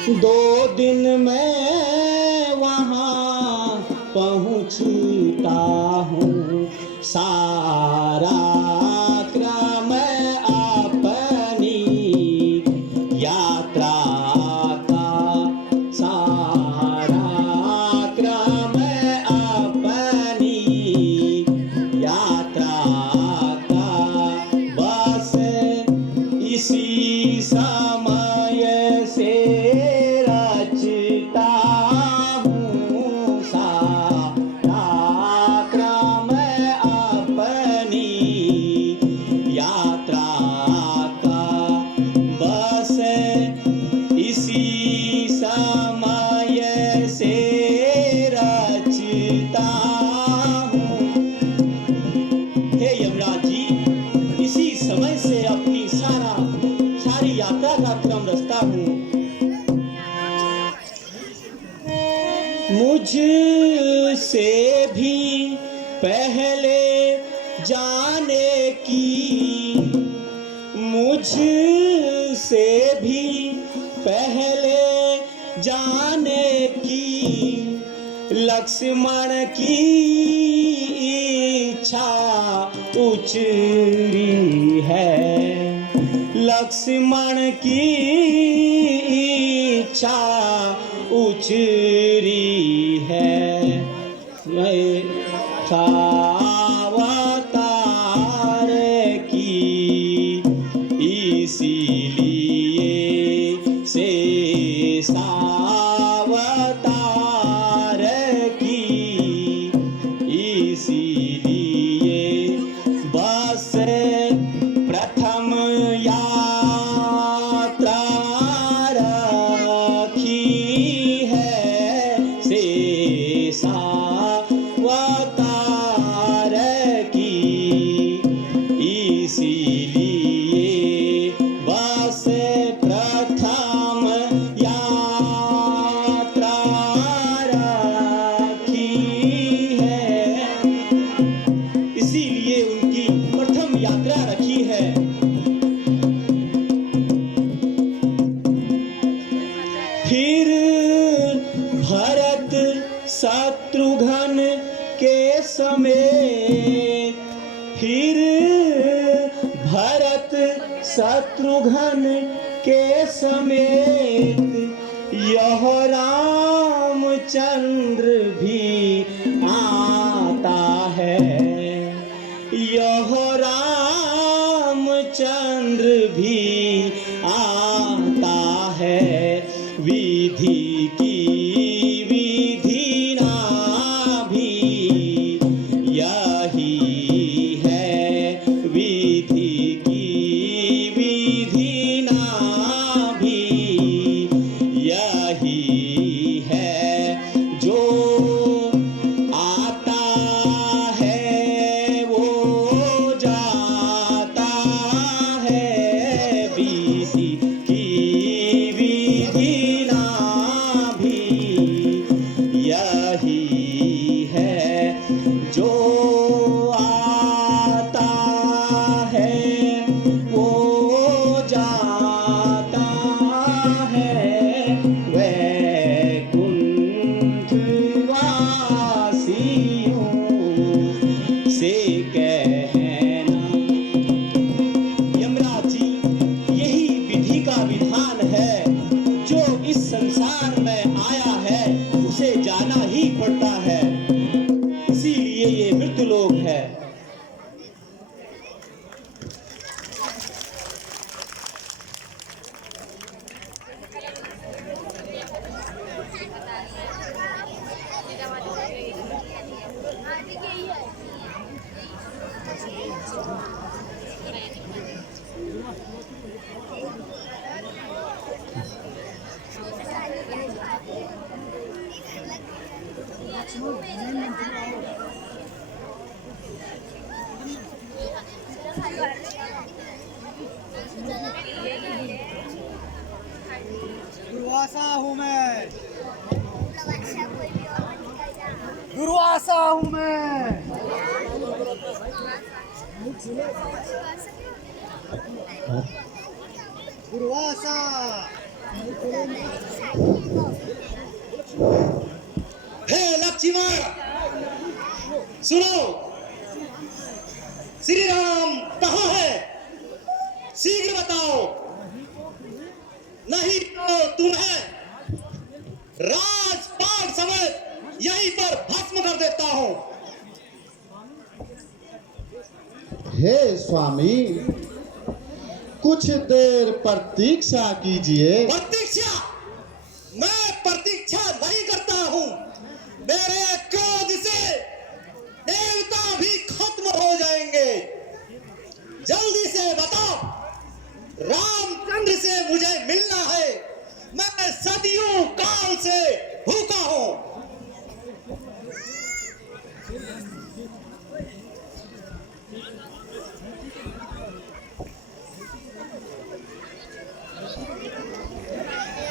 2 दिन में वहाँ पहुँचता हूँ, सारा क्रम अपनी यात्रा का, सारा क्रम अपनी यात्रा का, बस इसी समय से रचता हूँ, सारा क्रम अपनी यात्रा का, बस इसी समय से रचता हूँ। हे यमराज जी, इसी समय से अपनी सारी यात्रा का क्रम रचता हूँ। मुझसे भी पहले जाने की, मुझसे भी पहले जाने की लक्ष्मण की इच्छा उचरी है, लक्ष्मण की इच्छा उचरी है। अवतार की इसीलिए शेषावतार की इसीलिए बस प्रथम यात्रा रखी है, शेषावतार की इसीलिए बस प्रथम यात्रा रखी है, इसीलिए उनकी प्रथम यात्रा रखी है। फिर भरत शत्रुघ्न के समेत, फिर भरत शत्रुघ्न के समेत यह रामचंद्र भी आता है, यह रामचंद्र भी आता है। विधि की विधि ना भी यही है, विधि की विधि ना भी यही है। जो आता है वो जाता है, विधि की विधि ना भी यही है। जो आता है वो जाता है, वैकुंठ वासियों से कहना। यमराज जी, यही विधि का विधान है, जो इस संसार में आया है उसे जाना ही पड़ता है, इसीलिए ये मृत्यु लोक है। दुर्वासा हूँ मैं, दुर्वासा हूँ मैं। दुर्वासा हे लक्ष्मण, सुनो, श्री राम कहाँ है? शीघ्र बताओ, नहीं तो तुम्हें राजपाट समेत यहीं पर भस्म कर देता हूं। हे स्वामी, कुछ देर प्रतीक्षा कीजिए। प्रतीक्षा? मैं प्रतीक्षा नहीं करता हूं। मेरे क्रोध से देवता भी खत्म हो जाएंगे। जल्दी से बताओ, रामचंद्र से मुझे मिलना है। मैं सदियों काल से भूखा हूं।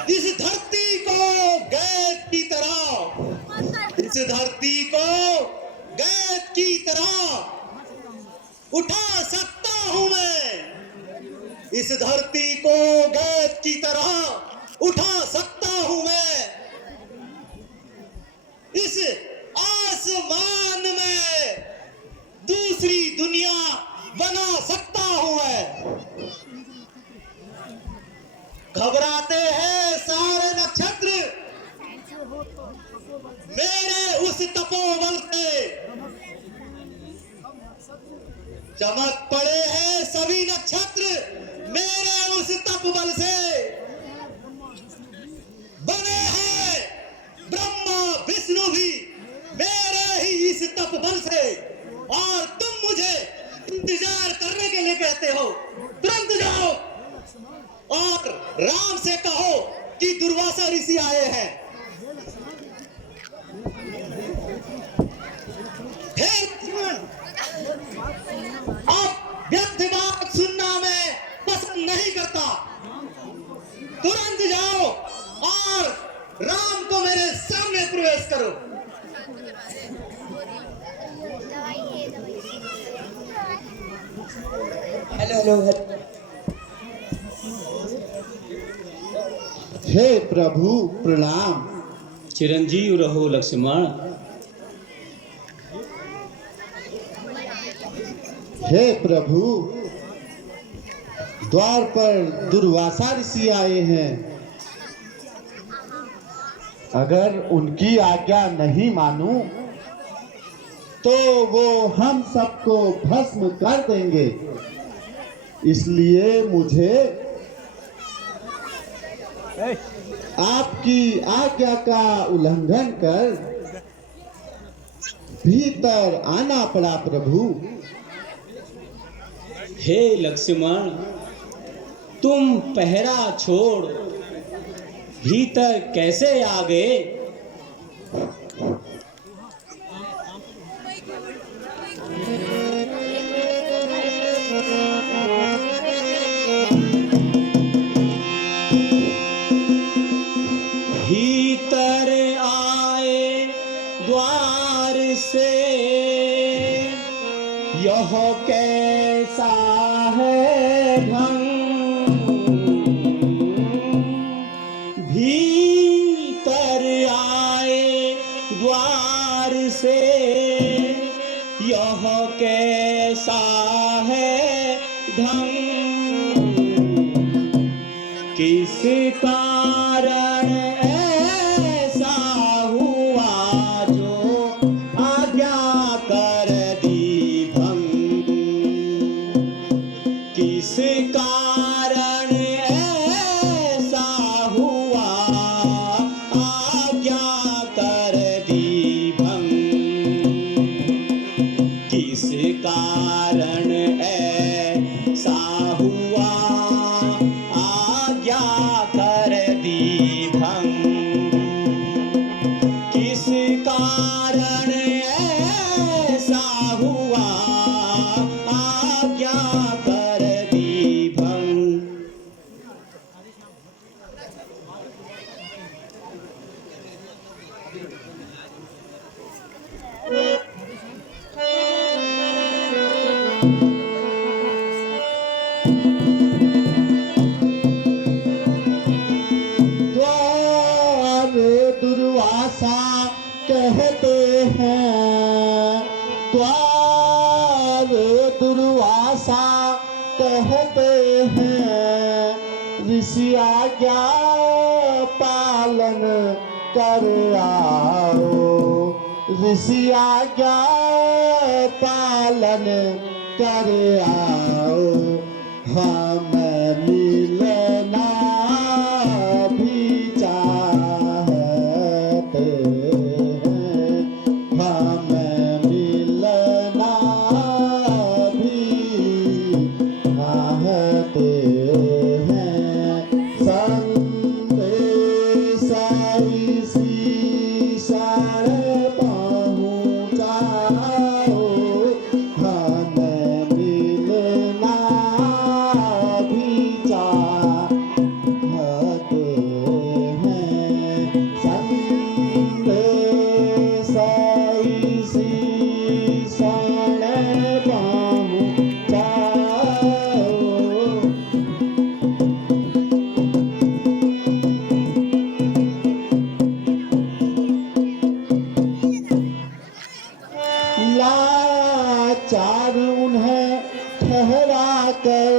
इस धरती को गैस की तरह, इस धरती को गैस की तरह उठा सकता हूं मैं। इस धरती को गैस की तरह उठा सकता हूं मैं। इस आसमान में दूसरी दुनिया बना सकता हूं मैं। घबराते हैं सारे नक्षत्र मेरे उस तपोबल से। चमक पड़े हैं सभी नक्षत्र मेरे उस तपोबल से। बने हैं ब्रह्मा विष्णु भी मेरे ही इस तपोबल से। और तुम मुझे इंतजार करने के लिए कहते हो। तुरंत जाओ और राम से कहो कि दुर्वासा ऋषि आए हैं। हे लक्ष्मण, अब व्यर्थ बात सुनना मैं पसंद नहीं करता। तुरंत जाओ और राम को मेरे सामने प्रवेश करो। हेलो। हे प्रभु प्रणाम। चिरंजीव रहो लक्ष्मण। हे प्रभु, द्वार पर दुर्वासा ऋषि आए हैं। अगर उनकी आज्ञा नहीं मानूं तो वो हम सबको भस्म कर देंगे। इसलिए मुझे आपकी आज्ञा का उल्लंघन कर भीतर आना पड़ा प्रभु। हे लक्ष्मण, तुम पहरा छोड़ भीतर कैसे आ गए? भीतर आए द्वार से, यह कैसा है ढंग। भीतर आए द्वार से, यह कैसा है ढंग। किस कारण ऐसा हुआ जो आज्ञा कर दी भंग। किस कारण ऐसा हुआ आज्ञा कर दी भंग। किस कारण ऐसा हुआ आज्ञा कर दी भंग। कहते हैं, द्वार दुर्वासा कहते हैं, ऋषि आज्ञा पालन कर आओ, ऋषि आज्ञा पालन कर आओ, हमें मिलना भी चाहते हैं, हमें मिलना भी चाहते हैं, संदेश इसी शरण पहुँचाओ, हमें मिलना भी चाहते हैं, संदेश इसी शरण पहुँचाओ। लाचार उन्हें ठहरा कर,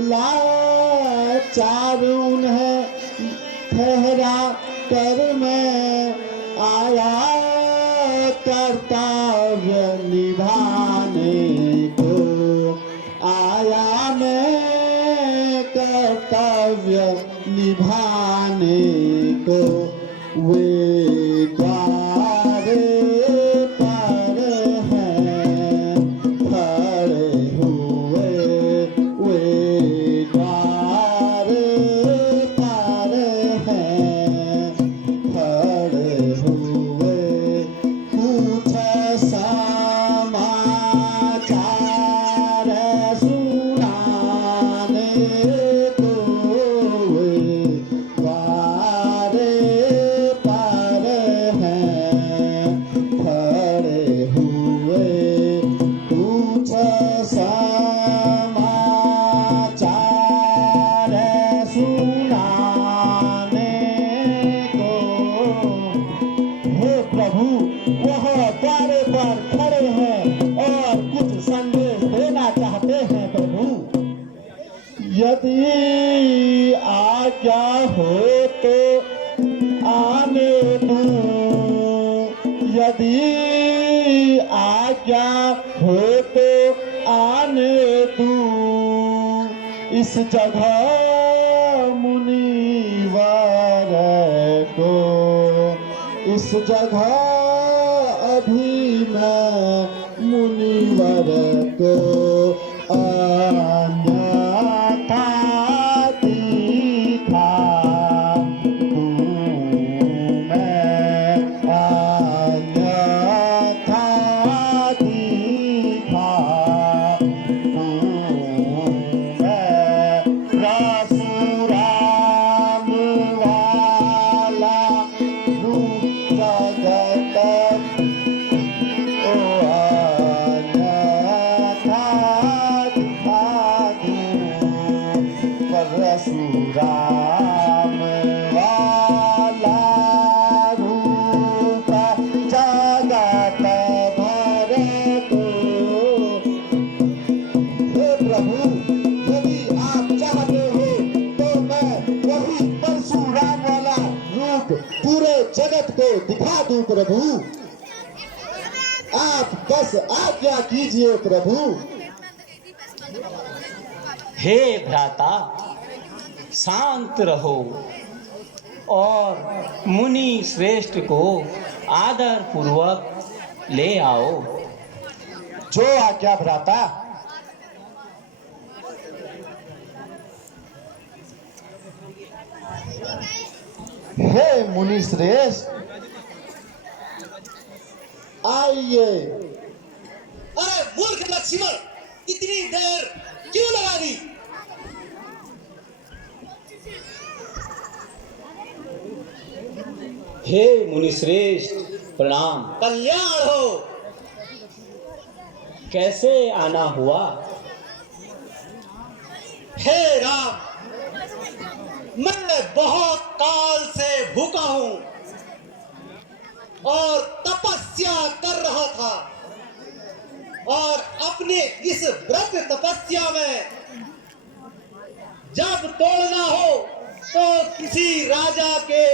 लाचार उन्हें ठहरा कर मैं आया कर्तव्य निभाने को, आया मैं कर्तव्य निभाने को, वे द्वारे पर हैं खड़े हुए, वे द्वारे पर हैं खड़े हुए, कुछ समाचार सुनाने को, वे द्वारे पर हैं खड़े हुए, कुछ समाचार सुनाने को। हे प्रभु, वह द्वारे पर खड़े हैं और कुछ संदेश देना चाहते हैं प्रभु। यदि आज्ञा हो तो आने दूं, यदि आज्ञा हो तो आने दूं, इस जगह मुनिवर को, इस जगह अभी मैं मुनिवर को अन्यथा दिखा दूं मैं, अन्यथा दिखा दूं मैं, परशुराम वाला रूप जगत ओ अन्यथा दिखा दूं, परशुराम वाला रूप जगत भर को। हे प्रभु, यदि आप चाहते हो तो मैं वही परशुराम वाला रूप पूरे जगत को दिखा दूं प्रभु। आप बस आज्ञा कीजिए प्रभु। हे भ्राता, शांत रहो और मुनि श्रेष्ठ को आदर पूर्वक ले आओ। जो आज्ञा भ्राता। हे मुनि श्रेष्ठ, आइए। अरे मूर्ख लक्ष्मण, इतनी देर क्यों लगा दी? हे मुनिश्रेष्ठ, प्रणाम। कल्याण हो। कैसे आना हुआ? हे राम, मैं बहुत काल से भूखा हूं। और तपस्या कर रहा था, और अपने इस व्रत तपस्या में जब तोड़ना हो तो किसी राजा के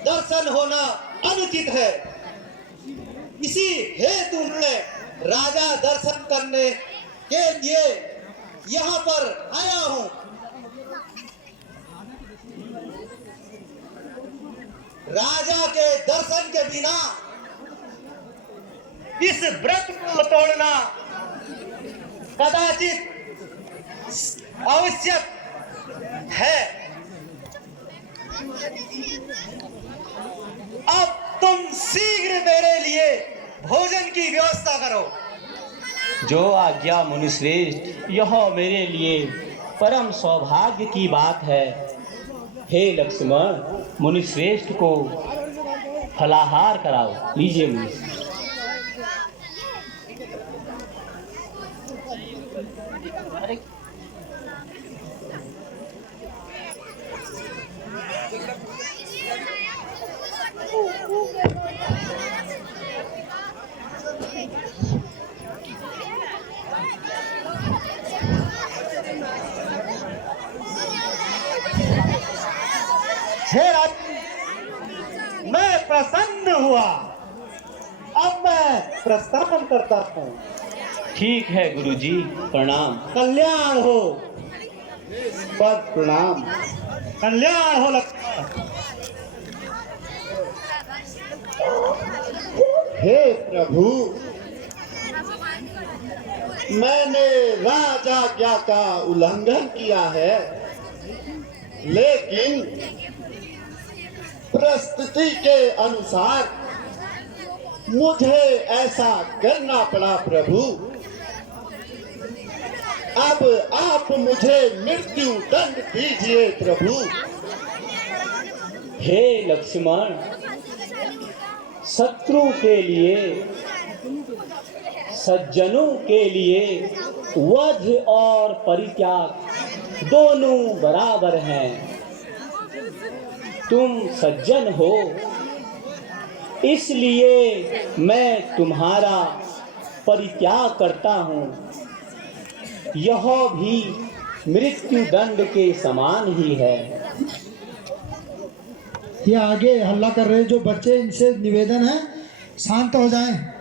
दर्शन होना अनुचित है। इसी हेतु मैं राजा दर्शन करने के लिए यहाँ पर आया हूँ। राजा के दर्शन के बिना इस व्रत को तोड़ना कदाचित आवश्यक है। अब तुम शीघ्र मेरे लिए भोजन की व्यवस्था करो। जो आज्ञा मुनिश्रेष्ठ, यह मेरे लिए परम सौभाग्य की बात है। हे लक्ष्मण, मुनिश्रेष्ठ को फलाहार कराओ। लीजिए मुनिश्रेष्ठ। हे राज, मैं प्रसन्न हुआ। अब मैं प्रस्थान करता हूँ। ठीक है गुरुजी, प्रणाम। कल्याण हो। पद प्रणाम। कल्याण हो लक्ष्मण। हे प्रभु, मैंने राजाज्ञा का उल्लंघन किया है, लेकिन परिस्थिति के अनुसार मुझे ऐसा करना पड़ा प्रभु। अब आप मुझे मृत्यु दंड दीजिए प्रभु। हे लक्ष्मण, शत्रु के लिए, सज्जनों के लिए वध और परित्याग दोनों बराबर हैं। तुम सज्जन हो, इसलिए मैं तुम्हारा परित्याग करता हूँ। यह भी मृत्यु दंड के समान ही है। ये आगे हल्ला कर रहे जो बच्चे, इनसे निवेदन है शांत हो जाएं।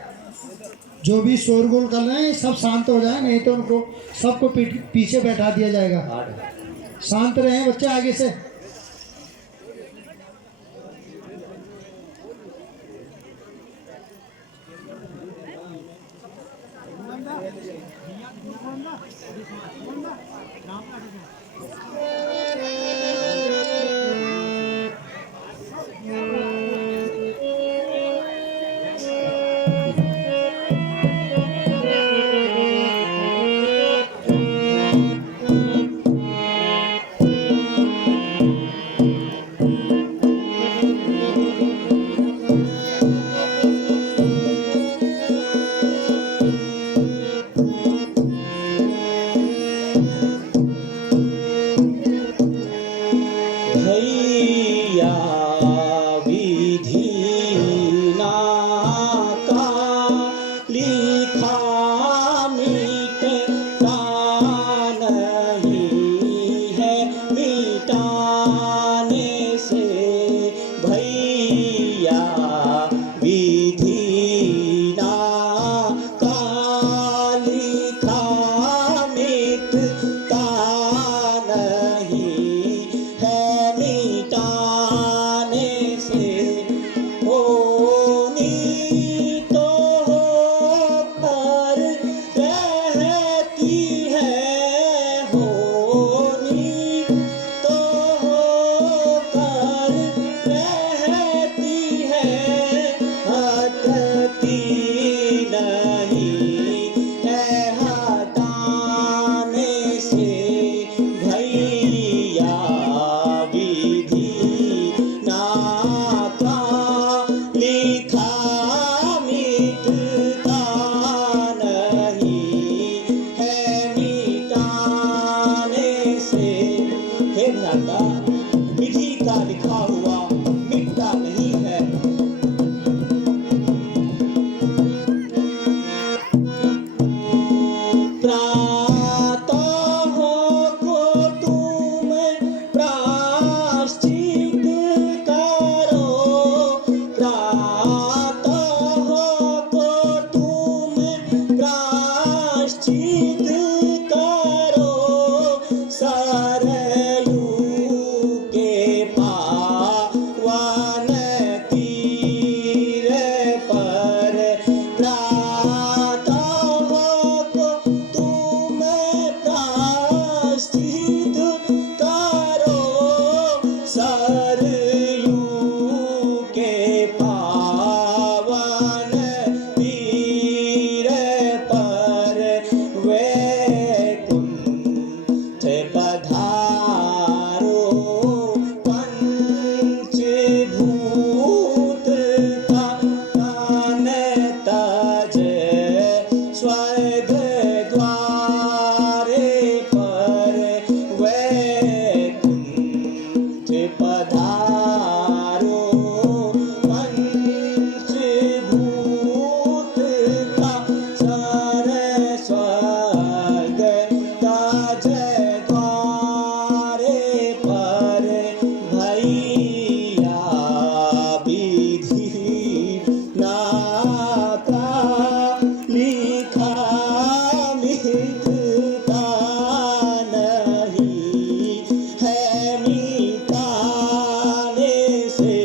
जो भी शोरगुल कर रहे हैं सब शांत हो जाएं, नहीं तो उनको सबको पीछे बैठा दिया जाएगा। शांत रहें बच्चे आगे से। विधि का लिखा हुआ मिटता नहीं है। पधारो पंचभूत का सारे स्वर्ग ताज द्वारे पर भैया विधि नाता लिखा मिटता नहीं है मिटाने से।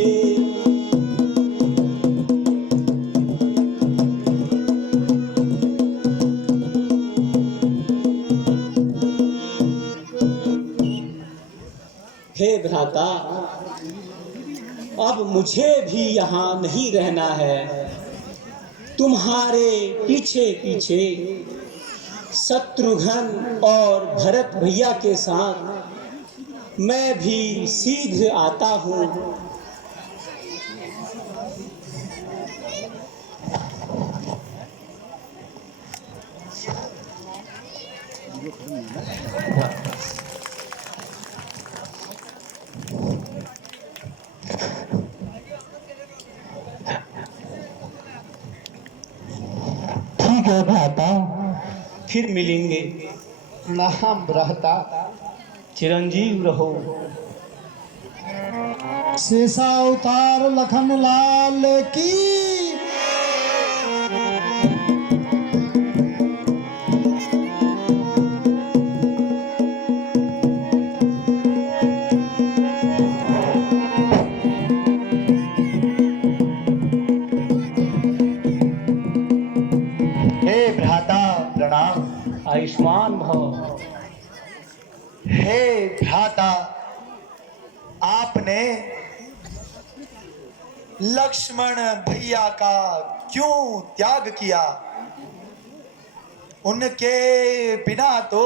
हे भ्राता, अब मुझे भी यहाँ नहीं रहना है। तुम्हारे पीछे पीछे शत्रुघ्न और भरत भैया के साथ मैं भी शीघ्र आता हूँ। ठीक है भ्राता। फिर मिलेंगे। प्रणाम भ्राता। चिरंजीव रहो। शेषावतार लखन लाल की। हे भ्राता प्रणाम। आयुष्मान भव। हे भ्राता, आपने लक्ष्मण भैया का क्यों त्याग किया? उनके बिना तो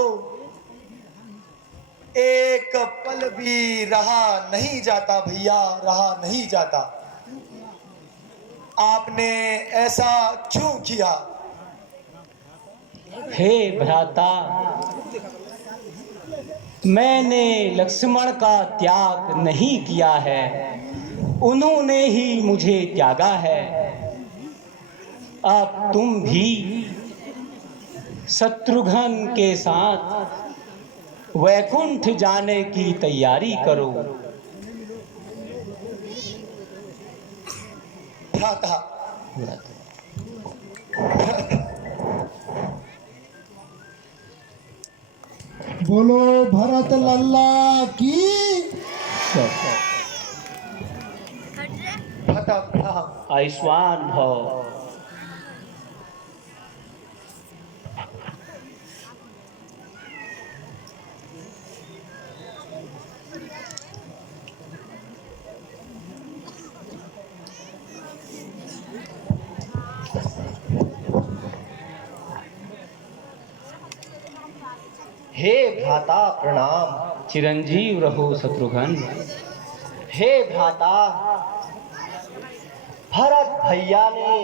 एक पल भी रहा नहीं जाता भैया, रहा नहीं जाता। आपने ऐसा क्यों किया? हे भ्राता, मैंने लक्ष्मण का त्याग नहीं किया है, उन्होंने ही मुझे त्यागा है। अब तुम भी शत्रुघ्न के साथ वैकुंठ जाने की तैयारी करो। भ्राता, बोलो भरत लल्ला की। भ्राता प्रणाम। आयुष्मान भव। हे भ्राता प्रणाम। चिरंजीव रहो शत्रुघ्न। हे भ्राता, भरत भैया ने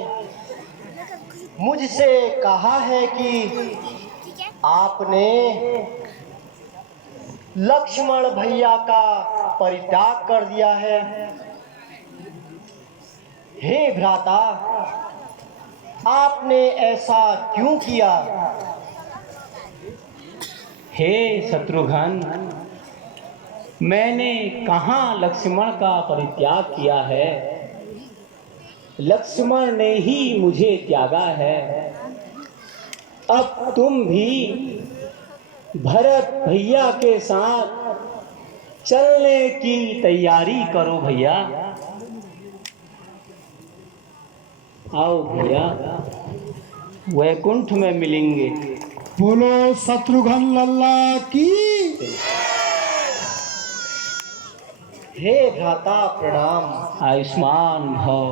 मुझसे कहा है कि आपने लक्ष्मण भैया का परित्याग कर दिया है। हे भ्राता, आपने ऐसा क्यों किया? हे शत्रुघ्न, मैंने कहाँ लक्ष्मण का परित्याग किया है? लक्ष्मण ने ही मुझे त्यागा है। अब तुम भी भरत भैया के साथ चलने की तैयारी करो भैया। आओ भैया, वैकुंठ में मिलेंगे। बोलो शत्रुघ्न लल्ला की। हे भ्राता प्रणाम। आयुष्मान भव।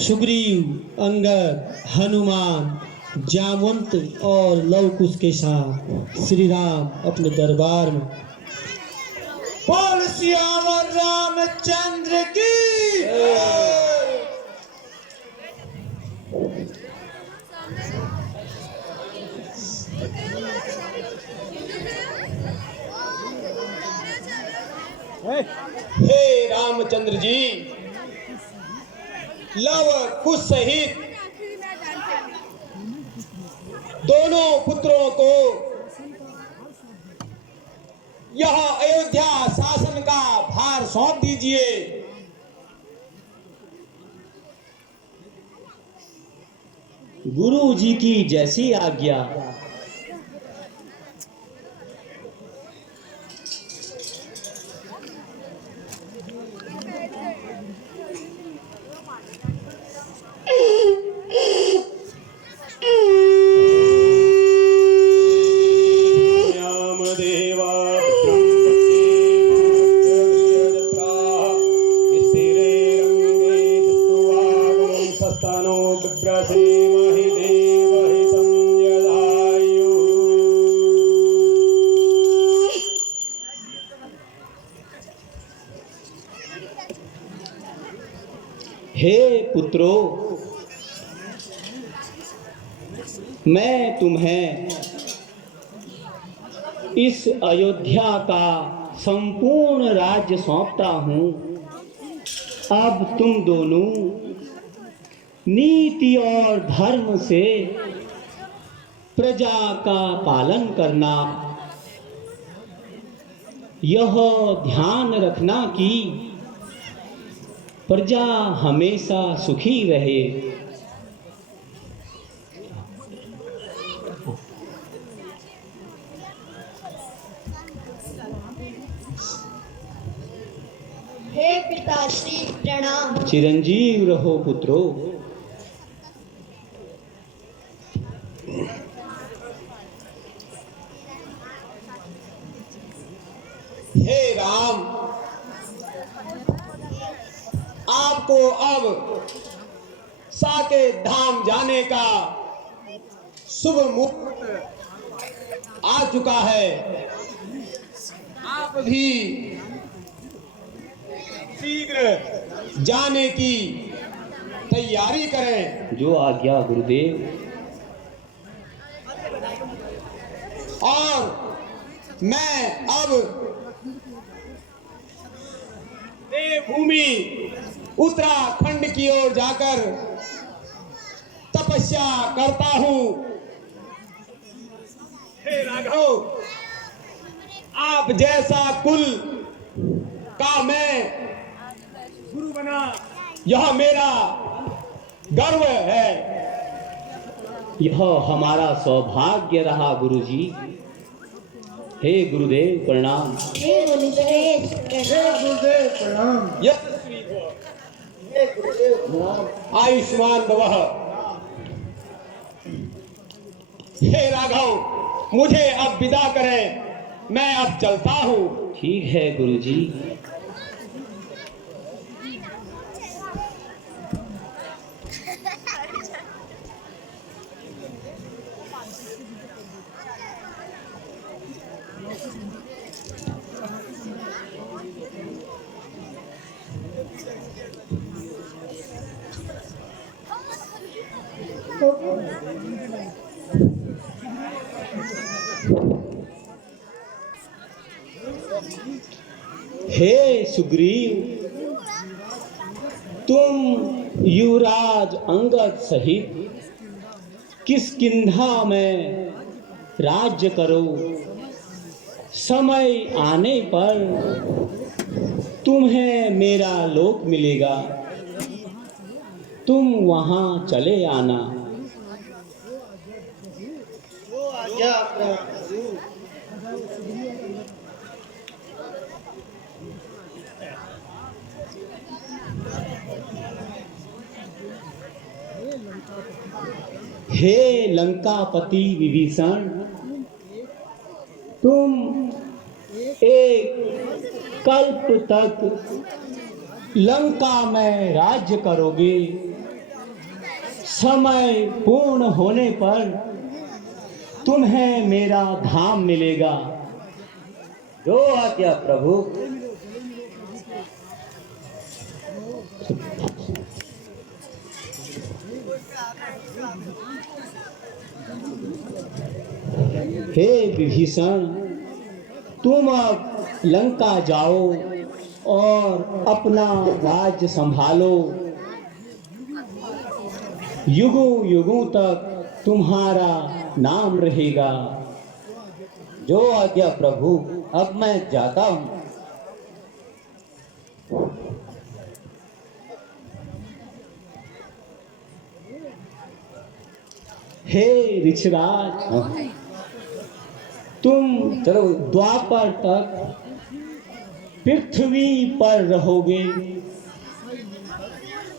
सुग्रीव, अंगद, हनुमान, जामवंत और लव कुश के साथ श्री राम अपने दरबार में सियावर रामचंद्र की। हे रामचंद्र जी, लव कुश सहित दोनों पुत्रों को यह अयोध्या शासन का भार सौंप दीजिए। गुरु जी की जैसी आज्ञा। हे पुत्रों, मैं तुम्हें इस अयोध्या का संपूर्ण राज्य सौंपता हूँ। अब तुम दोनों नीति और धर्म से प्रजा का पालन करना। यह ध्यान रखना कि प्रजा हमेशा सुखी रहे। हे पिताश्री प्रणाम। चिरंजीव रहो पुत्रो। हे राम, आपको अब साकेत धाम जाने का शुभ मुहूर्त आ चुका है। आप भी शीघ्र जाने की तैयारी करें। जो आज्ञा गुरुदेव। और मैं अब देवभूमि उत्तराखंड की ओर जाकर तपस्या करता हूँ। हे राघव, आप जैसा कुल का मैं गुरु बना, यह मेरा गर्व है। यह हमारा सौभाग्य रहा गुरुजी। हे गुरुदेव प्रणाम। हे गुरुदेव प्रणाम। आयुष्मान भवः। हे राघव, मुझे अब विदा करें, मैं अब चलता हूँ। ठीक है गुरुजी। हे सुग्रीव, तुम युवराज अंगद सहित किष्किंधा में राज्य करो। समय आने पर तुम्हें मेरा लोक मिलेगा, तुम वहां चले आना। हे लंकापति विभीषण, तुम एक कल्प तक लंका में राज्य करोगे। समय पूर्ण होने पर तुम्हें मेरा धाम मिलेगा। जो आज्ञा प्रभु। हे विभीषण, तुम अब लंका जाओ और अपना राज्य संभालो। युगों युगों तक तुम्हारा नाम रहेगा। जो आज्ञा प्रभु, अब मैं जाता हूँ। हे ऋषराज, तुम द्वापर तक पृथ्वी पर रहोगे।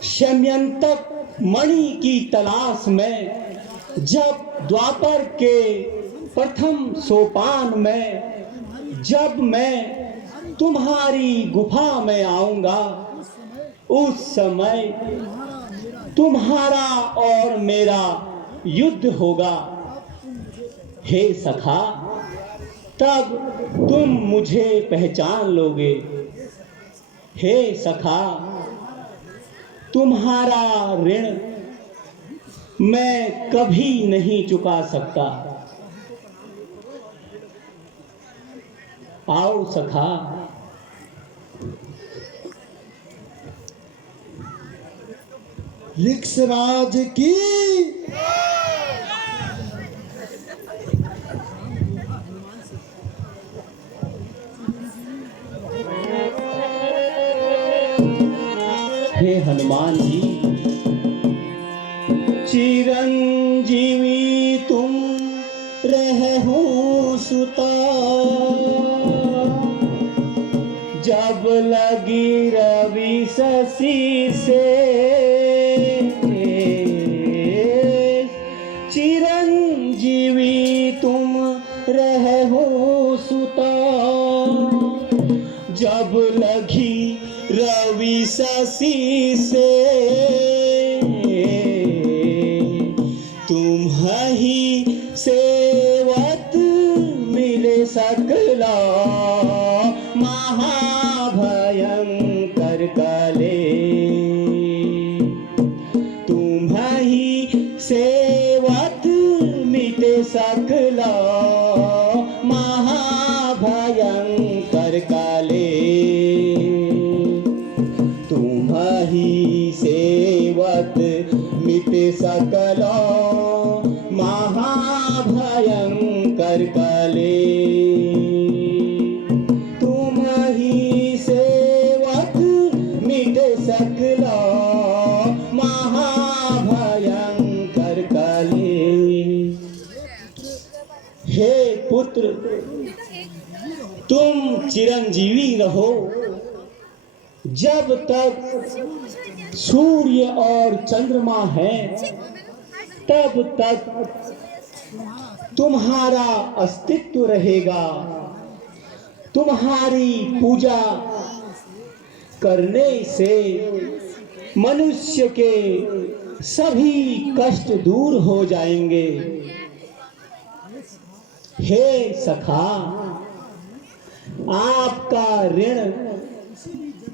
शम्यंतक मणि की तलाश में जब द्वापर के प्रथम सोपान में जब मैं तुम्हारी गुफा में आऊंगा, उस समय तुम्हारा और मेरा युद्ध होगा। हे सखा, तब तुम मुझे पहचान लोगे। हे सखा, तुम्हारा ऋण मैं कभी नहीं चुका सकता। आओ सखा। ऋक्षराज की हे हनुमान जी, चिरंजीवी तुम रहु सुता, जब लगी रवि शशि से। चिरंजीवी तुम रहु सुता, जब लगी रवि शशि से। तुम ही सेवत मिले सकला, महाभयंकर कले। तुम ही सेवत मिटे सकला, महाभयंकर कले। तुम ही सेवत मिटे सकला, महाभयंकर कले। तुम ही सेवक मिटे सकला, महाभयंकर कले। हे पुत्र, तुम चिरंजीवी रहो। जब तक सूर्य और चंद्रमा है, तब तक तुम्हारा अस्तित्व रहेगा। तुम्हारी पूजा करने से मनुष्य के सभी कष्ट दूर हो जाएंगे। हे सखा, आपका ऋण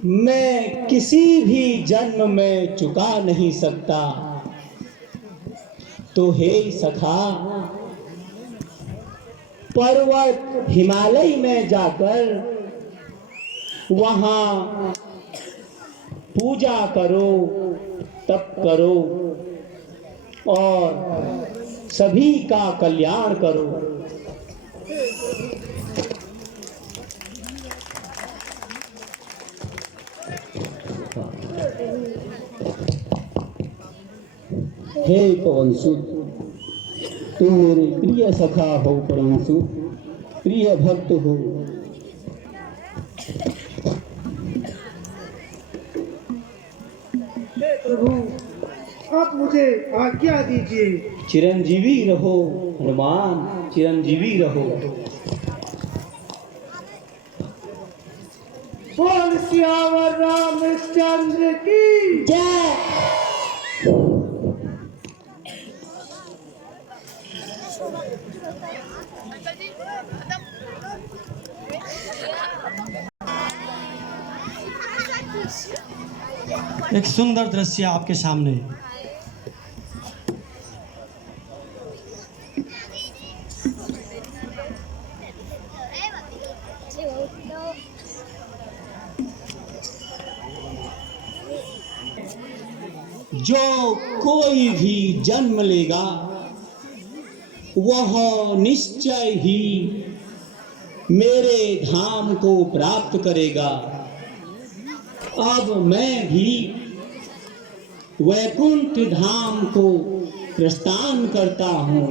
मैं किसी भी जन्म में चुका नहीं सकता। तो हे सखा, पर्वत हिमालय में जाकर वहां पूजा करो, तप करो और सभी का कल्याण करो। हे पवनसुत, तुम मेरे प्रिय सखा हो, परमसु प्रिय भक्त हो। हे प्रभु, आप मुझे आज्ञा दीजिए। चिरंजीवी रहो हनुमान, चिरंजीवी रहो। बोल सियावर रामचंद्र की जय। Yeah. एक सुंदर दृश्य आपके सामने। जो कोई भी जन्म लेगा वह निश्चय ही मेरे धाम को प्राप्त करेगा। अब मैं भी वैकुंठ धाम को प्रस्थान करता हूँ।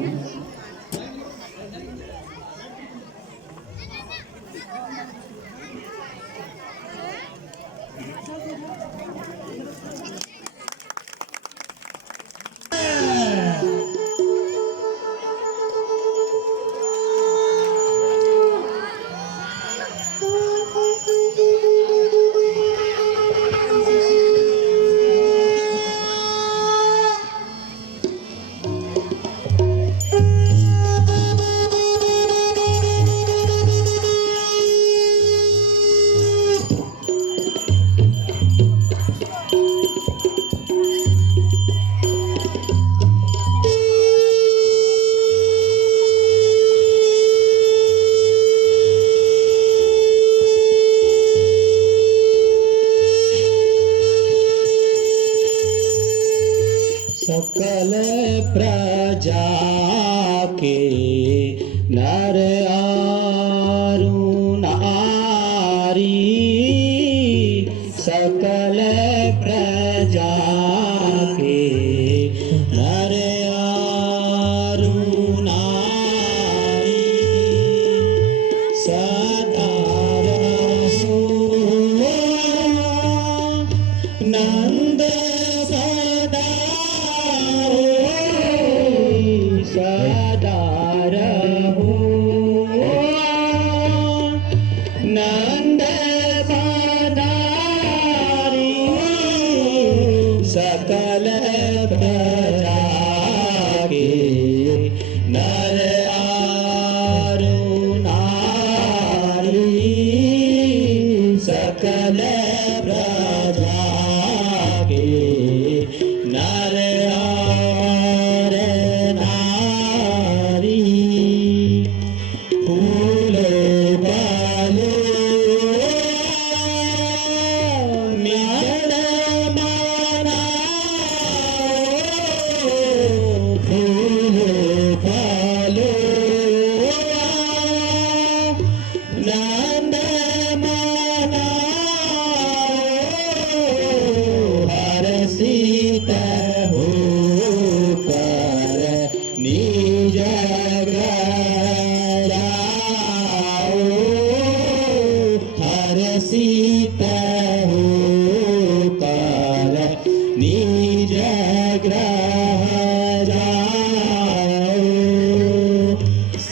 सकल प्रजा के नर आरु नारी, सकल प्रजा के नर आरु नारी, सदा रसो नंद सदा सदा रहो नंद बदारी, सकल प्रजा के नर आरु नारी, सकल प्रजा के नर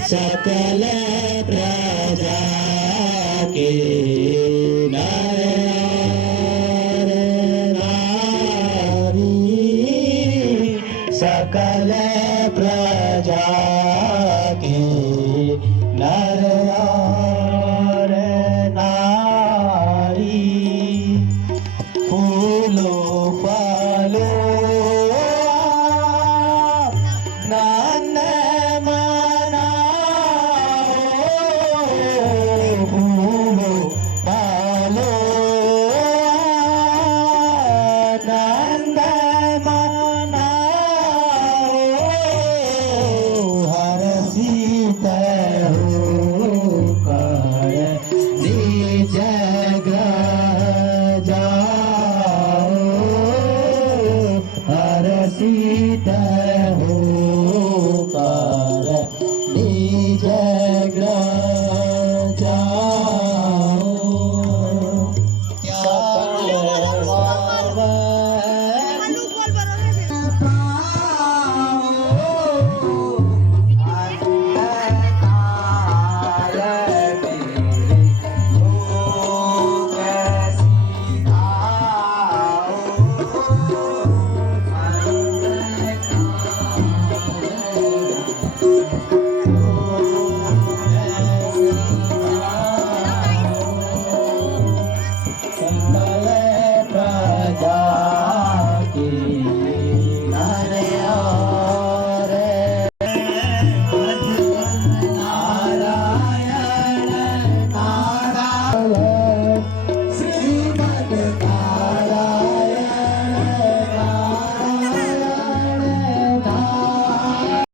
सकल प्रजा के नर नारी, सकल प्रजा